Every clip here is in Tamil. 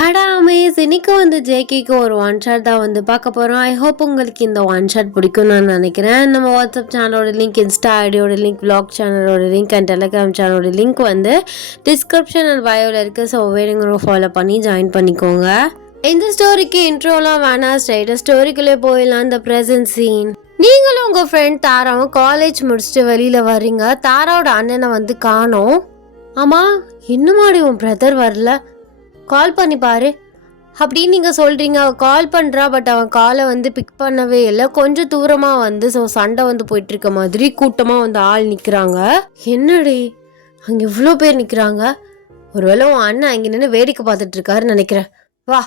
ஹடாமேஸ் இன்னைக்கு வந்து ஜேகேக்கு ஒரு ஒன் ஷாட் தான் வந்து பார்க்க போகிறோம். ஐ ஹோப் உங்களுக்கு இந்த ஒன் ஷாட் பிடிக்கும்னு நான் நினைக்கிறேன். நம்ம வாட்ஸ்அப் சேனலோட லிங்க், இன்ஸ்டா ஐடியோட லிங்க், வ்ளாக் சேனலோட லிங்க் அண்ட் டெலிகிராம் சேனலோட லிங்க் வந்து டிஸ்கிரிப்ஷன் அண்ட் பயோவில் இருக்குது. ஸோ வேணுங்கிற ஃபாலோ பண்ணி ஜாயின் பண்ணிக்கோங்க. இந்த ஸ்டோரிக்கு இன்ட்ரோலாம் வேணாம், ஸ்ட்ரைட்டாக ஸ்டோரிக்குள்ளே போயிடலாம். இந்த ப்ரெசன்ட் சீன். நீங்களும் உங்கள் ஃப்ரெண்ட் தாராவும் காலேஜ் முடிச்சுட்டு வெளியில் வர்றீங்க. தாராவோட அண்ணனை வந்து காணோம். ஆமாம், இன்னுமாடி உன் பிரதர் வரல, கால் பண்ணி பாரு அப்படின்னு நீங்கள் சொல்கிறீங்க. அவள் கால் பண்ணுறா, பட் அவன் காலை வந்து பிக் பண்ணவே இல்லை. கொஞ்சம் தூரமாக வந்து சண்டை வந்து போயிட்டுருக்க மாதிரி கூட்டமாக வந்து ஆள் நிற்கிறாங்க. என்னடி அங்கே இவ்வளோ பேர் நிற்கிறாங்க? ஒருவேளை உன் அண்ணன் அங்கே நின்று வேடிக்கை பார்த்துட்ருக்காருன்னு நினைக்கிறேன். வா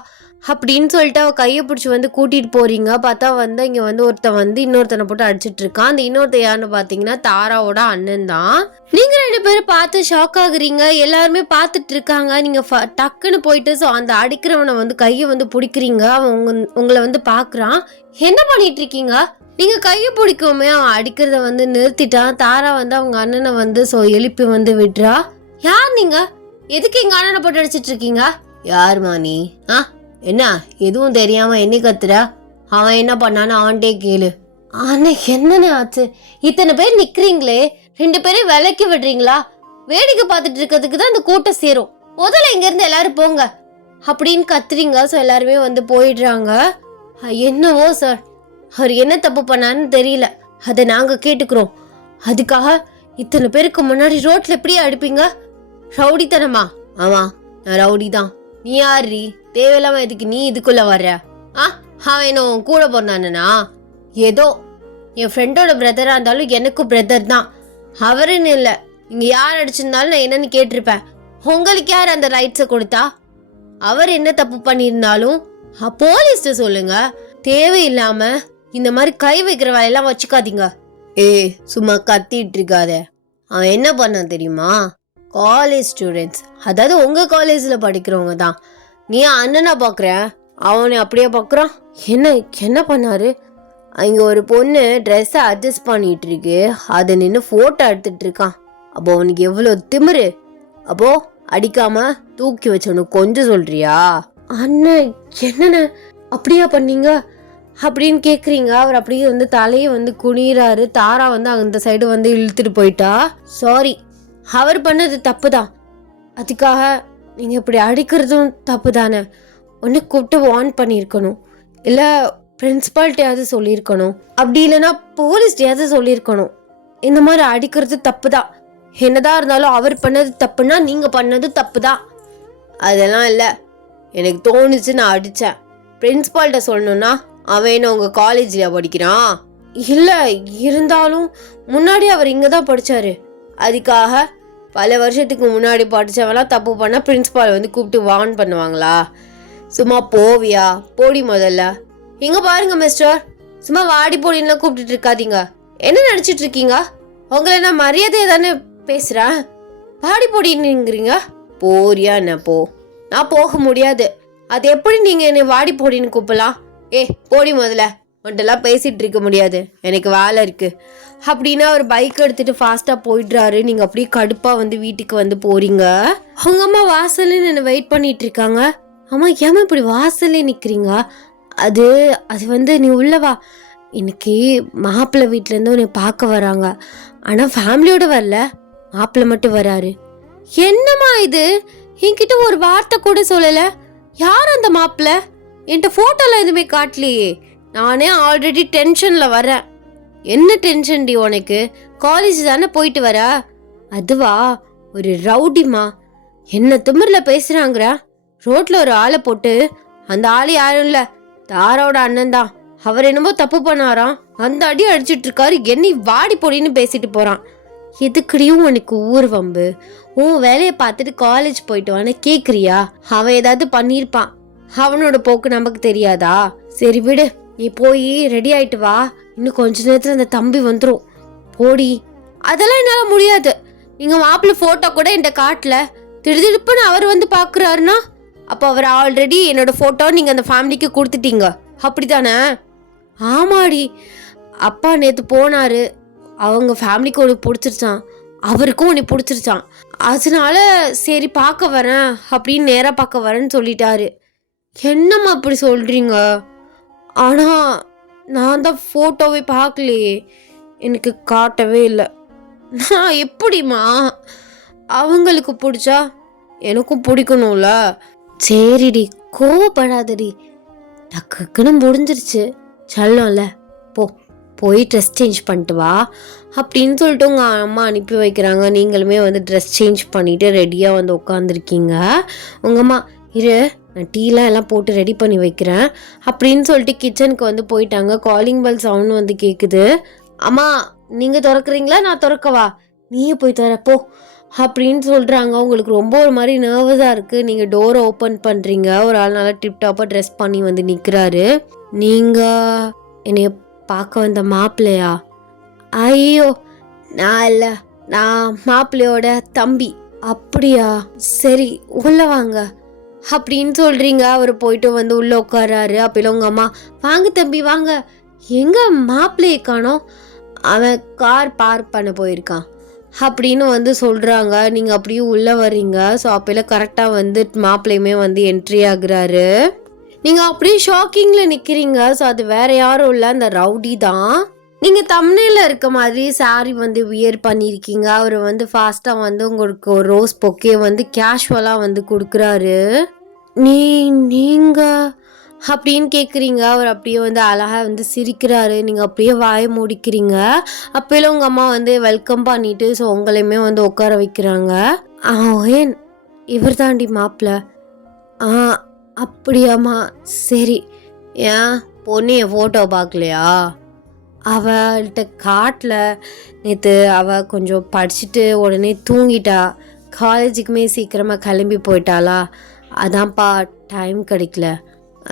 அப்படின்னு சொல்லிட்டு அவள் கையை பிடிச்சி வந்து கூட்டிகிட்டு போகிறீங்க. பார்த்தா வந்து இங்கே வந்து ஒருத்தன் வந்து இன்னொருத்தனை போட்டு அடிச்சிட்டு இருக்கான். அந்த இன்னொருத்த யாருன்னு பார்த்தீங்கன்னா தாராவோட அண்ணன் தான். நீங்கள் 2 பேரும் பார்த்து ஷாக் ஆகுறீங்க. எல்லாருமே பார்த்துட்டு இருக்காங்க. நீங்கள் டக்குன்னு போயிட்டு அந்த அடிக்கிறவனை வந்து கையை வந்து பிடிக்கிறீங்க. அவன் உங்களை வந்து பார்க்குறான். என்ன பண்ணிட்டு இருக்கீங்க? நீங்கள் கையை பிடிக்குமே அவன் அடிக்கிறத வந்து நிறுத்திட்டான். தாரா வந்து அவங்க அண்ணனை வந்து எழுப்பி வந்து விடுறா. யார் நீங்கள்? எதுக்கு எங்கள் அண்ணனை போட்டு அடிச்சிட்டு இருக்கீங்க? யாருமா நீ? என்ன எதுவும் தெரியாம என்ன கத்துற? அவன் என்ன பண்ணான்னு அவன்கிட்டே கேளு. ஆனா என்னன்னு ஆச்சு? இத்தனை பேர் நிக்கிறீங்களே, 2 பேரையும் விலக்கி விடுறீங்களா? வேடிக்கை பார்த்துட்டு இருக்கிறதுக்கு தான் இந்த கூட்டம் சேரும். முதல்ல இங்க இருந்து எல்லாரும் போங்க அப்படின்னு கத்துறீங்க. எல்லாருமே வந்து போயிடுறாங்க. என்னவோ சார், அவர் என்ன தப்பு பண்ணான்னு தெரியல, அதை நாங்க கேட்டுக்கிறோம். அதுக்காக இத்தனை பேருக்கு முன்னாடி ரோட்ல எப்படியே அடிப்பீங்க? ரவுடித்தனமா? ஆமா, நான் ரவுடி தான். நீ யாரு? தேவையில்லாம எதுக்கு நீ இதுக்குள்ள வர்ற? அவன் என்ன கூட போனானா? ஏதோ என் ஃப்ரெண்டோட பிரதரா இருந்தாலும் எனக்கும் பிரதர் தான். அவருன்னு இல்லை, இங்க யார் அடிச்சிருந்தாலும் நான் என்னன்னு கேட்டிருப்பேன். உங்களுக்கு யார் அந்த ரைட்ஸை கொடுத்தா? அவர் என்ன தப்பு பண்ணியிருந்தாலும் போலீஸ்ட சொல்லுங்க. தேவையில்லாம இந்த மாதிரி கை வைக்கிற வேலையெல்லாம் வச்சுக்காதீங்க. சும்மா கத்திட்டு இருக்காத. அவன் என்ன பண்ணான் தெரியுமா? காலேஜ் ஸ்டூடெண்ட்ஸ், அதாவது உங்கள் காலேஜில் படிக்கிறவங்க தான். நீ அண்ணனா பார்க்குற, அவனை அப்படியே பார்க்குறான். என்ன பண்ணாரு? அங்கே ஒரு பொண்ணு ட்ரெஸ்ஸை அட்ஜஸ்ட் பண்ணிட்டு இருக்கு, அதை நின்று ஃபோட்டோ எடுத்துட்டு இருக்கான். அப்போ அவனுக்கு எவ்வளோ திமிரு! அப்போ அடிக்காம தூக்கி வச்சவனு கொஞ்சம் சொல்றியா? அண்ணன் என்னென்ன அப்படியா பண்ணீங்க அப்படின்னு கேட்குறீங்க. அவர் அப்படியே வந்து தலையை வந்து குனிறாரு. தாரா வந்து அந்த சைடு வந்து இழுத்துட்டு போயிட்டா. சாரி, அவர் பண்ணது தப்பு தான். அதுக்காக நீங்கள் இப்படி அடிக்கிறதும் தப்பு தானே. ஒன்று கூப்பிட்டு வார்ன் பண்ணியிருக்கணும், இல்லை பிரின்சிபால்கிட்டையாவது சொல்லியிருக்கணும், அப்படி இல்லைன்னா போலீஸ்டையாவது சொல்லியிருக்கணும். இந்த மாதிரி அடிக்கிறது தப்பு தான். என்னதான் இருந்தாலும் அவர் பண்ணது தப்புன்னா நீங்கள் பண்ணது தப்பு தான். அதெல்லாம் இல்லை, எனக்கு தோணுச்சு நான் அடித்தேன். பிரின்சிபால்கிட்ட சொல்லணும்னா அவன் என்ன உங்கள் காலேஜில் படிக்கிறான்? இல்லை, இருந்தாலும் முன்னாடி அவர் இங்கே தான் படித்தார். அதுக்காக பல வருஷத்துக்கு முன்னாடி படித்தவெல்லாம் தப்பு பண்ணால் பிரின்சிபால் வந்து கூப்பிட்டு வார்ன் பண்ணுவாங்களா? சும்மா போவியா? போடி முதல்ல. இங்கே பாருங்க மிஸ்டர், சும்மா வாடி போடின்லாம் கூப்பிட்டுட்டு இருக்காதீங்க. என்ன நினச்சிட்டு இருக்கீங்க? உங்களை நான் மரியாதையை தானே பேசுகிறேன். வாடி போடின்னுங்கிறீங்க. போறியா என்ன? போ. நான் போக முடியாது. அது எப்படி நீங்கள் என்னை வாடி போடின்னு கூப்பிடலாம்? போடி முதல்ல, உன்ட்டெல்லாம் பேசிகிட்டு இருக்க முடியாது, எனக்கு வேலை இருக்குது அப்படின்னு அவர் பைக் எடுத்துகிட்டு ஃபாஸ்ட்டாக போயிடுறாரு. நீங்கள் அப்படியே கடுப்பாக வந்து வீட்டுக்கு வந்து போகிறீங்க. அவங்க அம்மா வாசல்ல என்னை வெயிட் பண்ணிட்டு இருக்காங்க. அம்மா ஏமா இப்படி வாசல்லே நிற்கிறீங்க? அது வந்து நீ உள்ளவா, இன்னைக்கு மாப்பிள்ளை வீட்டிலேருந்து உன்னை பார்க்க வராங்க. ஆனால் ஃபேமிலியோடு வரல, மாப்பிள்ளை மட்டும் வராரு. என்னம்மா இது? என்கிட்ட ஒரு வார்த்தை கூட சொல்லலை. யார் அந்த மாப்பிள்ளை? என்கிட்ட ஃபோட்டோலாம் எதுவுமே காட்டலையே. நானே ஆல்ரெடி டென்ஷனில் வரேன். என்ன டென்ஷன் டி உனக்கு? காலேஜ் தானே போயிட்டு வர. அதுவா, ஒரு ரவுடிமா, என்ன திமிரில் பேசுகிறாங்கிற. ரோட்டில் ஒரு ஆளை போட்டு, அந்த ஆள் யாரும் இல்லை, தாராவோட அண்ணன் தான். அவர் என்னமோ தப்பு பண்ணாராம், அந்த அடி அடிச்சுட்டு இருக்காரு. என்னை வாடி பொடின்னு பேசிட்டு போகிறான். எதுக்கடியும் உனக்கு ஊர் வம்பு? உன் வேலையை பார்த்துட்டு காலேஜ் போயிட்டு வான்னு கேட்குறியா? அவன் ஏதாவது பண்ணியிருப்பான், அவனோட போக்கு நமக்கு தெரியாதா? சரி விடு, நீ போய் ரெடி ஆயிட்டு வா. இன்னும் கொஞ்ச நேரத்தில் அந்த தம்பி வந்துடும். போடி. அதெல்லாம் என்னால் முடியாது. நீங்கள் மாப்பிள்ளை ஃபோட்டோ கூட என்கிட்ட காட்டல, திடுதிடுப்புன்னு அவர் வந்து பார்க்குறாருன்னா அப்போ அவர் ஆல்ரெடி என்னோட ஃபோட்டோ நீங்கள் அந்த ஃபேமிலிக்கு கொடுத்துட்டீங்க, அப்படி தானே? ஆமாடி, அப்பா நேற்று போனார். அவங்க ஃபேமிலிக்கு உனக்கு பிடிச்சிருச்சான், அவருக்கும் உன்னை பிடிச்சிருச்சான். அதனால சரி பார்க்க வரேன் அப்படின்னு நேராக பார்க்க வரேன்னு சொல்லிட்டாரு. என்னம்மா அப்படி சொல்கிறீங்க? ஆனால் நான் தான் ஃபோட்டோவே பார்க்கலையே, எனக்கு காட்டவே இல்லை. நான் எப்படிம்மா? அவங்களுக்கு பிடிச்சா எனக்கும் பிடிக்கணும்ல. சரிடி, கோவப்படாதடி, டக்குன்னு முடிஞ்சிருச்சு, செல்லம்ல. போய் ட்ரெஸ் சேஞ்ச் பண்ணிட்டு வா அப்படின்னு சொல்லிட்டு உங்கள் அம்மா அனுப்பி வைக்கிறாங்க. நீங்களுமே வந்து ட்ரெஸ் சேஞ்ச் பண்ணிவிட்டு ரெடியாக வந்து உட்காந்துருக்கீங்க. உங்கள் அம்மா, இரு நான் டீலாம் எல்லாம் போட்டு ரெடி பண்ணி வைக்கிறேன் அப்படின்னு சொல்லிட்டு கிச்சனுக்கு வந்து போயிட்டாங்க. காலிங் பெல் சவுண்ட் வந்து கேட்குது. அம்மா நீங்கள் திறக்கிறீங்களா நான் திறக்கவா? நீயே போய் திறப்போ அப்படின்னு சொல்கிறாங்க. உங்களுக்கு ரொம்ப ஒரு மாதிரி நர்வஸாக இருக்குது. நீங்கள் டோரை ஓப்பன் பண்ணுறீங்க. ஒரு ஆள் நல்லா டிப்டாப்பாக ட்ரெஸ் பண்ணி வந்து நிற்கிறாரு. நீங்கள் என்னைய பார்க்க வந்த மாப்பிள்ளையா? ஐயோ நான் இல்லை, நான் மாப்பிள்ளையோட தம்பி. அப்படியா, சரி உள்ள வாங்க அப்படின்னு சொல்கிறீங்க. அவர் போயிட்டு வந்து உள்ளே உட்காராரு. அப்போ உங்கள் அம்மா, வாங்க தம்பி வாங்க. எங்கே மாப்பிள்ளையை காணோம்? அவன் கார் பார்க் பண்ண போயிருக்கான் அப்படின்னு வந்து சொல்கிறாங்க. நீங்கள் அப்படியே உள்ளே வர்றீங்க. ஸோ அப்போல்லாம் கரெக்டாக வந்து மாப்பிள்ளையுமே வந்து என்ட்ரி ஆகுறாரு. நீங்கள் அப்படியே ஷாக்கிங்கில் நிற்கிறீங்க. ஸோ அது வேறு யாரும் இல்லை, அந்த ரவுடி தான். நீங்கள் தம்ப்நெயில்ல இருக்க மாதிரி சாரி வந்து வியர் பண்ணியிருக்கீங்க. அவர் வந்து ஃபாஸ்ட்டாக வந்து உங்களுக்கு ஒரு ரோஸ் பொக்கே வந்து கேஷுவலாக வந்து கொடுக்குறாரு. நீங்கள் அப்படின்னு கேட்குறீங்க. அவர் அப்படியே வந்து அழகாக வந்து சிரிக்கிறாரு. நீங்கள் அப்படியே வாயை மூடிக்கிறீங்க. அப்போலாம் உங்கள் அம்மா வந்து வெல்கம் பண்ணிவிட்டு ஸோ உங்களையுமே வந்து உட்கார வைக்கிறாங்க. ஏன் இவர் தாண்டி மாப்பிள்ள? அப்படியாம்மா, சரி. ஏன் பொண்ணு என் ஃபோட்டோ பார்க்கலையா? அவள்கிட்ட காட்டில் நேற்று அவள் கொஞ்சம் படிச்சுட்டு உடனே தூங்கிட்டா. காலேஜுக்குமே சீக்கிரமாக கிளம்பி போயிட்டாளா, அதான்ப்பா டைம் கிடைக்கல.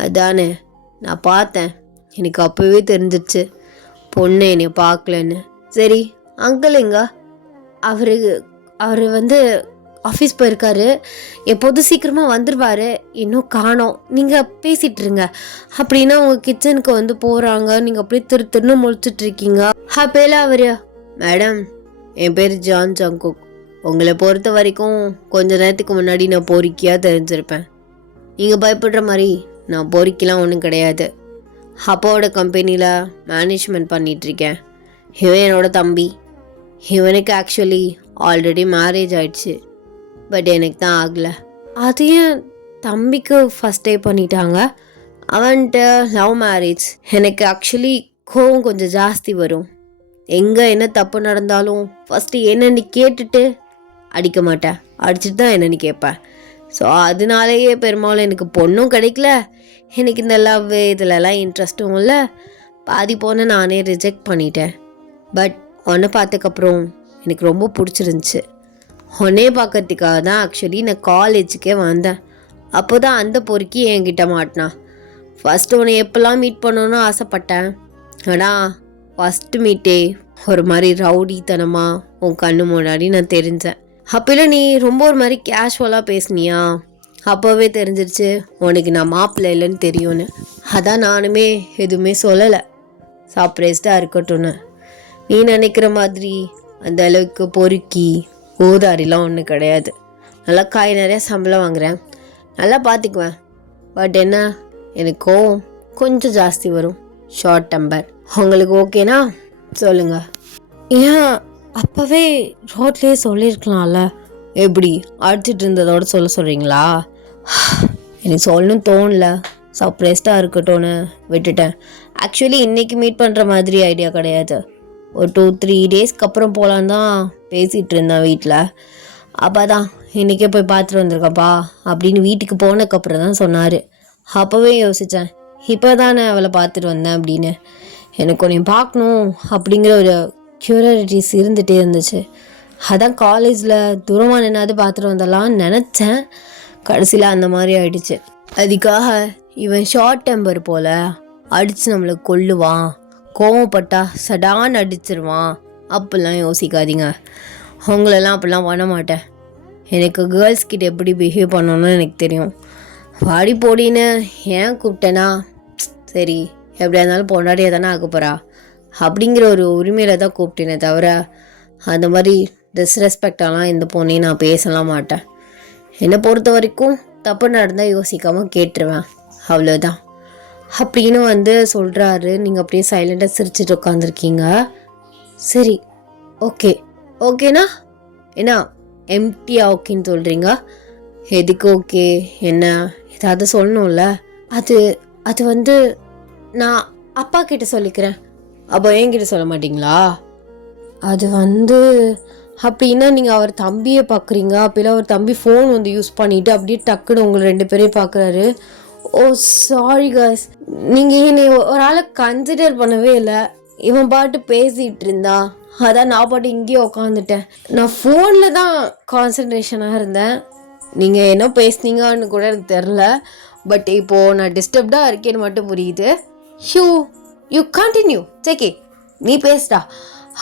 அதானே நான் பார்த்தேன், எனக்கு அப்போவே தெரிஞ்சிடுச்சு பொண்ணு என்னை பார்க்கலன்னு. சரி அங்கிள் எங்க? அவர் வந்து ஆஃபீஸ் போயிருக்காரு, எப்போதும் சீக்கிரமாக வந்துடுவார், இன்னும் காணோம். நீங்கள் பேசிகிட்டு இருங்க அப்படின்னா அவங்க கிச்சனுக்கு வந்து போகிறாங்க. நீங்கள் அப்படியே திருன்னு முழிச்சிட்ருக்கீங்க. அப்போல அவர், மேடம் என் பேர் ஜான் ஜங்குக். உங்களை பொறுத்த வரைக்கும் கொஞ்ச நேரத்துக்கு முன்னாடி நான் பொறுக்கியாக தெரிஞ்சிருப்பேன். நீங்கள் பயப்படுற மாதிரி நான் பொறுக்கிலாம் ஒன்றும் கிடையாது. அப்பாவோட கம்பெனியில் மேனேஜ்மெண்ட் பண்ணிகிட்ருக்கேன். இவன் என்னோட தம்பி. இவனுக்கு ஆக்சுவலி ஆல்ரெடி மேரேஜ் ஆயிடுச்சு, பட் எனக்கு தான் ஆகலை. அது ஏன் தம்பிக்கு ஃபஸ்ட் டே பண்ணிட்டாங்க? அவன்கிட்ட லவ் மேரேஜ். எனக்கு ஆக்சுவலி கோவம் கொஞ்சம் ஜாஸ்தி வரும். எங்கே என்ன தப்பு நடந்தாலும் ஃபஸ்ட்டு என்னென்னு கேட்டுட்டு அடிக்க மாட்டேன், அடிச்சுட்டு தான் என்னென்னு கேட்பேன். ஸோ அதனாலேயே பெரும்பாலும் எனக்கு பொண்ணும் கிடைக்கல, எனக்கு இந்த லவ் இதிலெல்லாம் இன்ட்ரெஸ்ட்டும் இல்லை. பாதி பொண்ணை நானே ரிஜெக்ட் பண்ணிட்டேன். பட் ஒன்றை பார்த்ததுக்கப்புறம் எனக்கு ரொம்ப பிடிச்சிருந்துச்சு. உன்னே பார்க்கறதுக்காக தான் ஆக்சுவலி நான் காலேஜுக்கே வந்தேன். அப்போ தான் அந்த பொறுக்கி என்கிட்ட மாட்டினான். ஃபஸ்ட்டு உன்னை எப்போல்லாம் மீட் பண்ணணுன்னு ஆசைப்பட்டேன். ஆனால் ஃபஸ்ட்டு மீட்டே ஒரு மாதிரி ரவுடித்தனமாக உன் கண்ணு முன்னாடி நான் தெரிஞ்சேன். அப்போல்லாம் நீ ரொம்ப ஒரு மாதிரி கேஷுவலாக பேசுனியா, அப்போவே தெரிஞ்சிருச்சு உனக்கு நான் மாப்பிள்ளை இல்லைன்னு தெரியும்னு. அதான் நானுமே எதுவுமே சொல்லலை, சர்ப்ரைஸ்டாக இருக்கட்டும்னு. நீ நினைக்கிற மாதிரி அந்த அளவுக்கு பொறுக்கி ஊதாரிலாம் ஒன்றும் கிடையாது. நல்லா காய் நிறையா சம்பளம் வாங்குறேன், நல்லா பார்த்துக்குவேன். பட் என்ன, எனக்கு கோவம் கொஞ்சம் ஜாஸ்தி வரும், ஷார்ட் டெம்பர். உங்களுக்கு ஓகேனா சொல்லுங்கள். ஏன் அப்போவே ரோட்லேயே சொல்லியிருக்கலாம்ல? எப்படி அடிச்சிட்டு இருந்ததோட சொல்கிறீங்களா? எனக்கு சொல்லணும்னு தோணல, சர்ப்ரைஸ்டாக இருக்கட்டும்னு விட்டுட்டேன். ஆக்சுவலி இன்றைக்கி மீட் பண்ணுற மாதிரி ஐடியா கிடையாது. ஒரு 2-3 டேஸ்க்கு அப்புறம் போகலான் தான் பேசிகிட்டு இருந்தேன் வீட்டில். அப்போ தான் இன்றைக்கே போய் பார்த்துட்டு வந்திருக்கப்பா அப்படின்னு வீட்டுக்கு போனதுக்கப்புறம் தான் சொன்னார். அப்போவே யோசித்தேன், இப்போ தானே அவளை பார்த்துட்டு வந்தேன் அப்படின்னு. எனக்கு உன்னை பார்க்கணும் அப்படிங்கிற ஒரு க்யூரியாரிட்டிஸ் இருந்துகிட்டே இருந்துச்சு. அதான் காலேஜில் தூரமாக நின்னாது பார்த்துட்டு வந்தலான்னு நினச்சேன். கடைசியில் அந்த மாதிரி ஆயிடுச்சு. அதுக்காக இவன் ஷார்ட் டெம்பர் போல் அடித்து நம்மளை கொல்லுவான், கோவப்பட்டா சடான்னு அடிச்சிருவான் அப்படிலாம் யோசிக்காதீங்க. அவங்களெல்லாம் அப்படிலாம் பண்ண மாட்டேன். எனக்கு கேர்ள்ஸ் கிட்ட எப்படி பிஹேவ் பண்ணணும்னு எனக்கு தெரியும். வாடி போடின்னு ஏன் கூப்பிட்டேன்னா, சரி எப்படியா இருந்தாலும் பொண்டாடியாக தானே ஆக போகிறா அப்படிங்கிற ஒரு உரிமையில் தான் கூப்பிட்டேனே தவிர அந்த மாதிரி டிஸ்ரெஸ்பெக்டாலாம் இந்த பொண்ணையும் நான் பேசலாம் மாட்டேன். என்னை பொறுத்த வரைக்கும் தப்பு நடந்தால் யோசிக்காமல் கேட்டுருவேன். அவ்வளோதான் அப்படின்னு வந்து சொல்கிறாரு. நீங்கள் அப்படியே சைலண்டாக சிரிச்சிட்டு உட்காந்துருக்கீங்க. சரி ஓகே ஓகேண்ணா என்ன எம்டியா ஓகேன்னு சொல்கிறீங்க? எதுக்கு ஓகே? என்ன ஏதாவது சொல்லணும்ல? அது அது வந்து நான் அப்பா கிட்ட சொல்லிக்கிறேன். அப்போ என்கிட்ட சொல்ல மாட்டிங்களா? அது வந்து அப்படின்னா நீங்கள் அவர் தம்பியை பார்க்குறீங்க. அப்போலாம் அவர் தம்பி ஃபோன் வந்து யூஸ் பண்ணிவிட்டு அப்படியே டக்குன்னு உங்களை 2 பேரையும் பார்க்குறாரு. ஓ சாரி காய்ஸ், நீங்கள் என்னை ஒரு ஆளை கன்சிடர் பண்ணவே இல்லை. இவன் பாட்டு பேசிகிட்டு இருந்தா, அதான் நான் பாட்டு இங்கேயே உக்காந்துட்டேன். நான் ஃபோனில் தான் கான்சன்ட்ரேஷனாக இருந்தேன். நீங்கள் என்ன பேசுனீங்கன்னு கூட எனக்கு தெரில. பட் இப்போது நான் டிஸ்டர்ப்டாக இருக்கேன்னு மட்டும் புரியுது. யூ கண்டினியூ சேக்கே, நீ பேசுடா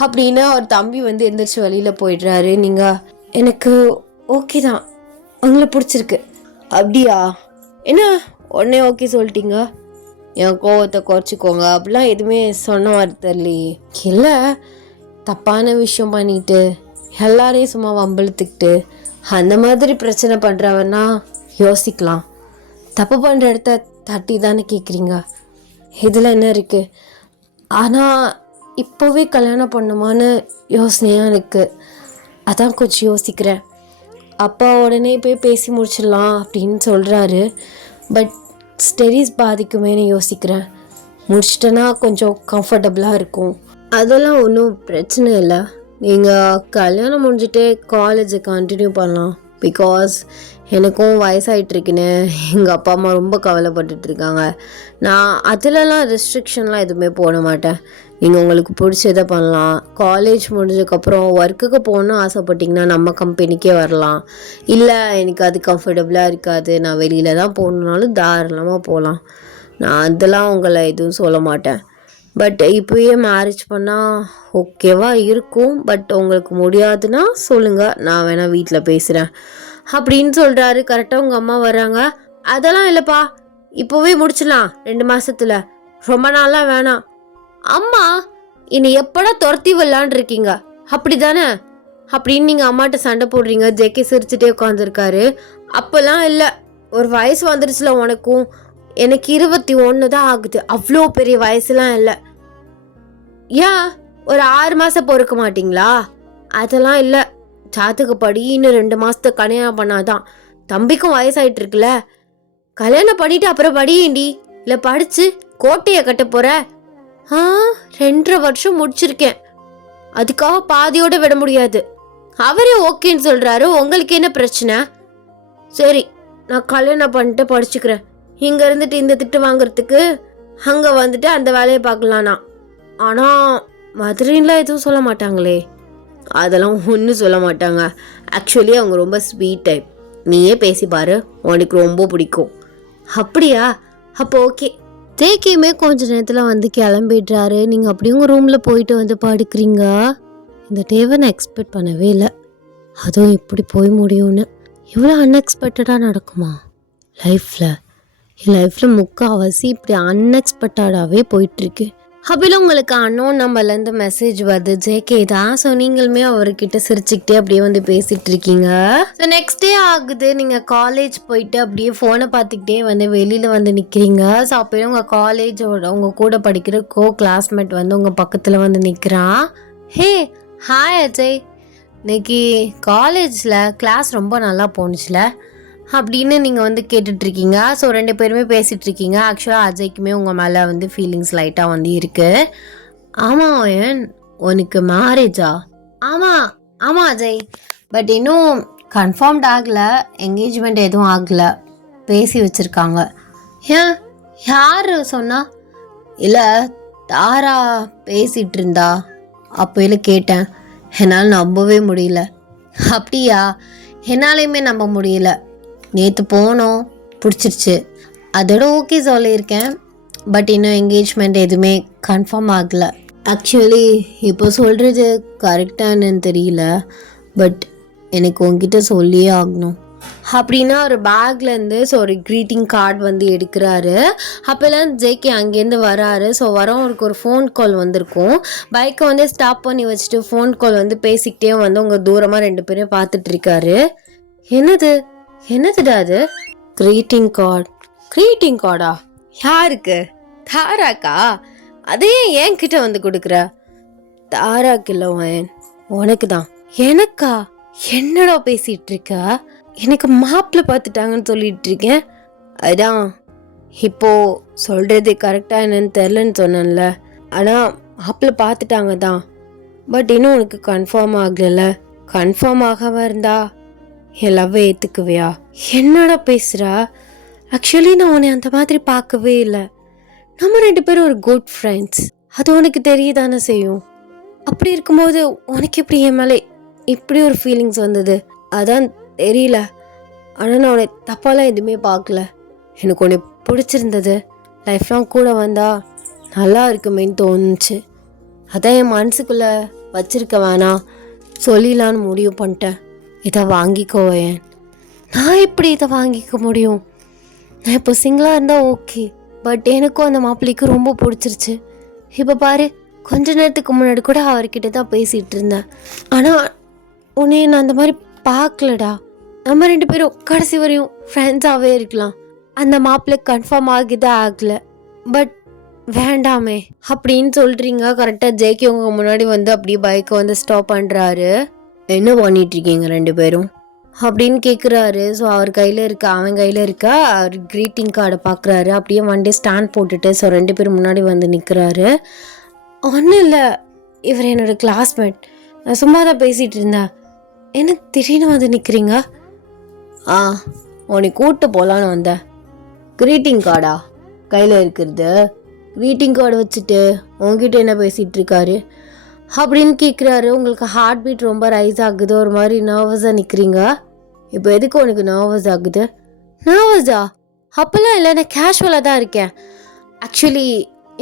அப்படின்னு அவர் தம்பி வந்து எந்திரிச்சு வெளியில் போயிடுறாரு. நீங்கள் எனக்கு ஓகே தான், உங்களை பிடிச்சிருக்கு அப்படியா? என்ன உடனே ஓகே சொல்லிட்டீங்க? என் கோவத்தை குறைச்சிக்கோங்க அப்படிலாம் எதுவுமே சொன்ன மாதிரி தெரியலையே. இல்லை, தப்பான விஷயம் பண்ணிட்டு எல்லாரையும் சும்மா வம்பிழுத்துக்கிட்டு அந்த மாதிரி பிரச்சனை பண்ணுறவன்னா யோசிக்கலாம். தப்பு பண்ணுற இடத்த தட்டி தானே கேட்குறீங்க, இதில் என்ன இருக்குது? ஆனால் இப்போவே கல்யாணம் பண்ணுமான்னு யோசனையாக இருக்குது. அதான் கொஞ்சம் யோசிக்கிறேன். அப்பா உடனே போய் பேசி முடிச்சிடலாம் அப்படின்னு சொல்கிறாரு. பட் ஸ்டடீஸ் பாதிக்குமேனு யோசிக்கிறேன். முடிச்சிட்டேன்னா கொஞ்சம் கம்ஃபர்டபுளாக இருக்கும். அதெல்லாம் ஒன்றும் பிரச்சனை இல்லை. நீங்கள் கல்யாணம் முடிஞ்சுட்டு காலேஜை கண்டினியூ பண்ணலாம். பிகாஸ் எனக்கும் வயசாகிட்ருக்குன்னு எங்கள் அப்பா அம்மா ரொம்ப கவலைப்பட்டுட்ருக்காங்க. நான் அதிலலாம் ரெஸ்ட்ரிக்ஷன்லாம் எதுவுமே போட மாட்டேன். நீங்கள் உங்களுக்கு பிடிச்சதை பண்ணலாம். காலேஜ் முடிஞ்சதுக்கப்புறம் ஒர்க்குக்கு போகணுன்னு ஆசைப்பட்டிங்கன்னா நம்ம கம்பெனிக்கே வரலாம். இல்லை எனக்கு அது கம்ஃபர்டபுளாக இருக்காது, நான் வெளியில் தான் போகணுன்னாலும் தாராளமாக போகலாம். நான் அதெல்லாம் உங்களை எதுவும் சொல்ல மாட்டேன். பட் இப்போயே மேரேஜ் பண்ணால் ஓகேவா இருக்கும். பட் உங்களுக்கு முடியாதுன்னா சொல்லுங்கள், நான் வேணால் வீட்டில் பேசுகிறேன் அப்படின்னு சொல்கிறாரு. கரெக்டாக உங்கள் அம்மா வர்றாங்க. அதெல்லாம் இல்லைப்பா, இப்போவே முடிச்சிடலாம் 2 மாதத்தில், ரொம்ப நாளாக வேணாம். அம்மா என்னை எப்படா துரத்தி விடலான் இருக்கீங்க அப்படி தானே அப்படின்னு நீங்கள் அம்மாட்ட சண்டை போடுறீங்க. ஜேகே சிரிச்சுட்டே உட்காந்துருக்காரு. அப்போல்லாம் இல்லை, ஒரு வயசு வந்துருச்சுல உனக்கும். எனக்கு 21 தான் ஆகுது, அவ்வளோ பெரிய வயசுலாம் இல்லை. ஏன் ஒரு 6 மாதம் பொறுக்க மாட்டிங்களா? அதெல்லாம் இல்லை, சாத்துக்குப்படி இன்னும் 2 மாதத்தை கல்யாணம் பண்ணாதான். தம்பிக்கும் வயசாயிட்டு இருக்குல்ல, கல்யாணம் பண்ணிட்டு அப்புறம் படியேண்டி. இல்லை படித்து கோட்டையை கட்ட போகிற? 2.5 வருஷம் முடிச்சிருக்கேன், அதுக்காக பாதியோட விட முடியாது. அவரே ஓகேன்னு சொல்கிறாரு, உங்களுக்கு என்ன பிரச்சனை? சரி, நான் கல்யாணம் பண்ணிட்டு படிச்சுக்கிறேன். இங்கே இருந்துட்டு இந்த திட்டு வாங்குறதுக்கு அங்கே வந்துட்டு அந்த வேலையை பார்க்கலான்னா. ஆனால் மதுரையில் எதுவும் சொல்ல மாட்டாங்களே. அதெல்லாம் ஒன்றும் சொல்ல மாட்டாங்க. ஆக்சுவலி அவங்க ரொம்ப ஸ்வீட் டைப். நீயே பேசி பாரு, உனக்கு ரொம்ப பிடிக்கும். அப்படியா? அப்போ ஓகே. தேக்கியுமே கொஞ்ச நேரத்தில் வந்து கிளம்பிடுறாரு. நீங்கள் அப்படியே உங்கள் ரூமில் போயிட்டு வந்து படுக்கிறீங்க. இந்த டேவை நான் எக்ஸ்பெக்ட் பண்ணவே இல்லை. அதுவும் இப்படி போய் முடியும்னு. இவ்வளோ அன்எக்ஸ்பெக்டடாக நடக்குமா லைஃப்பில்? என் லைஃப்பில் முக்கால்வாசி இப்படி அன்எக்ஸ்பெக்டடாகவே போயிட்டுருக்கு. அப்படிலாம் உங்களுக்கு அன்னோன் நம்பர்லேருந்து மெசேஜ் வருது, ஜேகே தான். ஸோ நீங்களுமே அவர்கிட்ட சிரிச்சுக்கிட்டே அப்படியே வந்து பேசிகிட்டு இருக்கீங்க. ஸோ நெக்ஸ்ட் டே ஆகுது, நீங்கள் காலேஜ் போயிட்டு அப்படியே ஃபோனை பார்த்துக்கிட்டே வந்து வெளியில் வந்து நிற்கிறீங்க. ஸோ அப்போயே உங்கள் காலேஜோட உங்கள் கூட படிக்கிற கிளாஸ்மேட் வந்து உங்கள் பக்கத்தில் வந்து நிற்கிறான். ஹே ஹாய் அஜய், இன்னைக்கு காலேஜில் கிளாஸ் ரொம்ப நல்லா போணுச்சுல அப்படின்னு நீங்கள் வந்து கேட்டுட்ருக்கீங்க. ஸோ 2 பேருமே பேசிகிட்ருக்கீங்க. ஆக்சுவலாக அஜய்க்குமே உங்கள் மேலே வந்து ஃபீலிங்ஸ் லைட்டாக வந்து இருக்குது. ஆமாம் ஏன் உனக்கு மேரேஜா? ஆமாம் அஜய், பட் இன்னும் கன்ஃபார்ம்ட் ஆகலை, என்கேஜ்மெண்ட் எதுவும் ஆகலை, பேசி வச்சுருக்காங்க. ஏன் யார் சொன்னா? இல்லை தாரா பேசிகிட்டு இருந்தா, அப்போயில கேட்டேன், என்னால் நம்பவே முடியல. அப்படியா? என்னாலையுமே நம்ப முடியல. நேற்று போனோம், பிடிச்சிருச்சு, அதோட ஓகே சொல்லியிருக்கேன். பட் இன்னும் என்கேஜ்மெண்ட் எதுவுமே கன்ஃபார்ம் ஆகலை. ஆக்சுவலி இப்போ சொல்கிறது கரெக்டானு தெரியல, பட் எனக்கு உங்ககிட்ட சொல்லியே ஆகணும் அப்படின்னா ஒரு பேக்லேருந்து ஸோ ஒரு க்ரீட்டிங் கார்டு வந்து எடுக்கிறாரு. அப்போல்லாம் ஜேகே அங்கேருந்து வராரு. ஸோ அவருக்கு ஒரு ஃபோன் கால் வந்திருக்கும். பைக்கை வந்து ஸ்டாப் பண்ணி வச்சுட்டு ஃபோன் கால் வந்து பேசிக்கிட்டே வந்து உங்கள் தூரமாக 2 பேரும் பார்த்துட்ருக்காரு. என்னதுடா அது? Greeting card. க்ரீட்டிங் கார்டா? யாருக்கு? தாராக்கா? அதையே என்கிட்ட வந்து கொடுக்குற? தாராக்கு இல்லை உனக்கு தான். எனக்கா? என்னடா பேசிட்டு இருக்க? எனக்கு மாப்பிள்ளை பார்த்துட்டாங்கன்னு சொல்லிட்டு இருக்கேன். அதான் இப்போ சொல்றது கரெக்டா என்னன்னு தெரிலன்னு சொன்னேன்ல. ஆனால் மாப்பிள்ளை பார்த்துட்டாங்க தான். பட் இன்னும் உனக்கு கன்ஃபார்ம் ஆகல. கன்ஃபார்ம் ஆகாம இருந்தா என் லவ்வை ஏற்றுக்குவியா? என்னடா பேசுகிறா? ஆக்சுவலி நான் உன்னை அந்த மாதிரி பார்க்கவே இல்லை. நம்ம 2 பேரும் ஒரு குட் ஃப்ரெண்ட்ஸ். அது உனக்கு தெரியதானே செய்யும். அப்படி இருக்கும்போது உனக்கு எப்படி என் மேலே இப்படி ஒரு ஃபீலிங்ஸ் வந்தது? அதான் தெரியல. ஆனால் நான் உன்னை தப்பாலாம் எதுவுமே பார்க்கல. எனக்கு உன்னை பிடிச்சிருந்தது. லைஃப்லாம் கூட வந்தா நல்லா இருக்குமேன்னு தோணுச்சு. அதான் என் மனசுக்குள்ளே வச்சிருக்க வேணாம், சொல்லிடலான்னு முடிவு பண்ணிட்டேன். இதை வாங்கிக்கோவேன். நான் எப்படி இதை வாங்கிக்க முடியும்? நான் இப்போ சிங்கிளாக இருந்தால் ஓகே, பட் எனக்கும் அந்த மாப்பிள்ளைக்கு ரொம்ப பிடிச்சிருச்சு. இப்போ பாரு, கொஞ்ச நேரத்துக்கு முன்னாடி கூட அவர்கிட்ட தான் பேசிகிட்டு இருந்தேன். ஆனால் உன்னை நான் அந்த மாதிரி பார்க்கலடா. நம்ம 2 பேரும் கடைசி வரையும் ஃப்ரெண்ட்ஸாகவே இருக்கலாம். அந்த மாப்பிள்ளை கன்ஃபார்ம் ஆகிதான் ஆகலை. பட் வேண்டாமே அப்படின்னு சொல்கிறீங்க. கரெக்டாக ஜேகே உங்கள் முன்னாடி வந்து அப்படியே பைக்கை வந்து ஸ்டாப் பண்ணுறாரு. என்ன பண்ணிட்டு இருக்கீங்க 2 பேரும் அப்படின்னு கேட்குறாரு. ஸோ அவர் கையில் இருக்க, அவன் கையில் இருக்க அவர் க்ரீட்டிங் கார்டை பார்க்குறாரு. அப்படியே வண்டி ஸ்டாண்ட் போட்டுட்டு ஸோ 2 பேரும் முன்னாடி வந்து நிற்கிறாரு. ஒன்றும் இல்லை, இவர் என்னோட கிளாஸ்மேட். நான் சும்மா தான் பேசிகிட்டு இருந்தேன். எனக்கு திடீர்னு வந்து நிற்கிறீங்க? உன்னை கூப்பிட்டு போகலான்னு வந்தேன். க்ரீட்டிங் கார்டா கையில் இருக்கிறது? க்ரீட்டிங் கார்டு வச்சுட்டு உங்ககிட்ட என்ன பேசிகிட்டு இருக்காரு அப்படின்னு கேட்குறாரு. உங்களுக்கு ஹார்ட் பீட் ரொம்ப ரைஸ் ஆகுது, ஒரு மாதிரி நர்வஸாக நிற்கிறீங்க. இப்போ எதுக்கு உனக்கு நர்வஸ் ஆகுது? நர்வஸா? அப்போல்லாம் இல்லை, நான் கேஷுவலாக தான் இருக்கேன். ஆக்சுவலி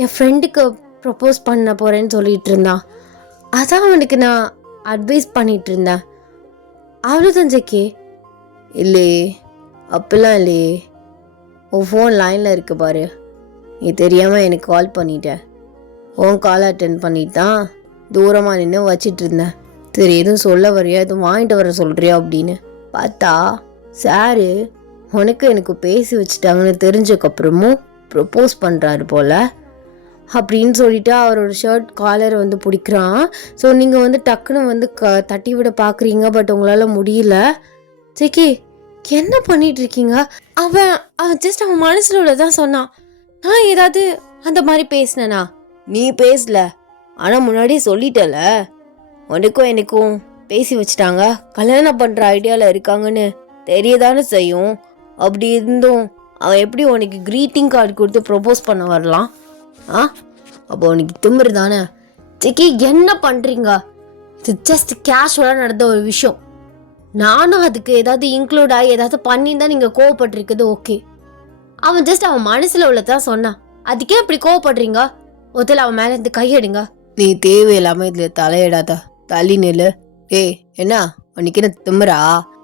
என் ஃப்ரெண்டுக்கு ப்ரப்போஸ் பண்ண போகிறேன்னு சொல்லிட்டு இருந்தான். அதான் அவனுக்கு நான் அட்வைஸ் பண்ணிகிட்டு இருந்தேன். அவ்வளோதான் ஜெக்கே. இல்லையே, அப்போல்லாம் இல்லையே. உன் ஃபோன் லைனில் இருக்கு பாரு. நீ தெரியாமல் எனக்கு கால் பண்ணிட்ட. உன் கால் அட்டென்ட் பண்ணிட்டு தான் தூரமாக நின்று வச்சிட்டு இருந்தேன். சரி, எதுவும் சொல்ல வரையா, எதுவும் வாங்கிட்டு வர சொல்கிறியா அப்படின்னு பார்த்தா சாரு உனக்கு எனக்கு பேசி வச்சுட்டாங்கன்னு தெரிஞ்சக்கப்புறமும் ப்ரப்போஸ் பண்ணுறாரு போல் அப்படின்னு சொல்லிட்டு அவரோட ஷர்ட் காலரை வந்து பிடிக்கிறான். ஸோ நீங்கள் வந்து டக்குன்னு வந்து தட்டி விட பார்க்குறீங்க, பட் உங்களால் முடியல. ஜெக்கி, என்ன பண்ணிட்டு இருக்கீங்க? அவன் ஜஸ்ட் அவன் மனசில் உள்ளதான் சொன்னான். நான் ஏதாவது அந்த மாதிரி பேசினேனா? நீ பேசல, ஆனால் முன்னாடியே சொல்லிட்டல. உனக்கும் எனக்கும் பேசி வச்சுட்டாங்க, கல்யாணம் பண்ணுற ஐடியாவில் இருக்காங்கன்னு தெரியதானே செய்யும். அப்படி இருந்தும் அவன் எப்படி உனக்கு க்ரீட்டிங் கார்டு கொடுத்து ப்ரப்போஸ் பண்ண வரலாம்? அப்போ உனக்கு திமிரு தானே? ஜெக்கி, என்ன பண்ணுறீங்க? இது ஜஸ்ட் கேஷுவலாக நடந்த ஒரு விஷயம். நானும் அதுக்கு ஏதாவது இன்க்ளூட் ஆகி ஏதாவது பண்ணி தான் நீங்கள் கோவப்பட்டிருக்குது ஓகே. அவன் ஜஸ்ட் அவன் மனசில் உள்ளதான் சொன்னான். அதுக்கே அப்படி கோவப்படுறீங்க? முதல்ல அவன் மேலே இருந்து கையெடுங்க. நீ தேவையில்லாமல் இதில் தலையிடாத, தள்ளி நில்லு. என்ன உனக்கு என்ன திமிரா?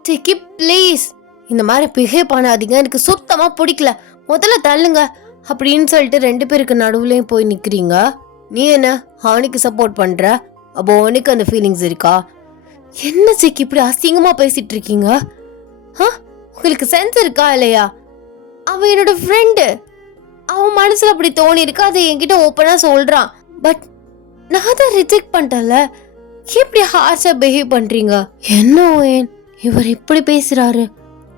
ஜெக்கி ப்ளீஸ், இந்த மாதிரி பிஹேவ் பண்ணாதீங்க, எனக்கு சுத்தமாக பிடிக்கல. முதல்ல தள்ளுங்க அப்படின்னு சொல்லிட்டு 2 பேருக்கு நடுவுலையும் போய் நிற்கிறீங்க. நீ என்ன அவனுக்கு சப்போர்ட் பண்ணுற? அப்போ உனக்கு அந்த ஃபீலிங்ஸ் இருக்கா? என்ன ஜெக்கி இப்படி அசிங்கமாக பேசிட்டு இருக்கீங்க? உங்களுக்கு சென்ஸ் இருக்கா இல்லையா? அவன் என்னோட ஃப்ரெண்டு. அவன் மனசில் அப்படி தோணி இருக்கா, அதை என்கிட்ட ஓப்பனாக சொல்கிறான். பட் நான் தான் ரிஜெக்ட் பண்ணிட்டேன்ல. எப்படி ஹார்ஷாக பிஹேவ் பண்ணுறீங்க? என்ன ஏன் இவர் இப்படி பேசுகிறாரு?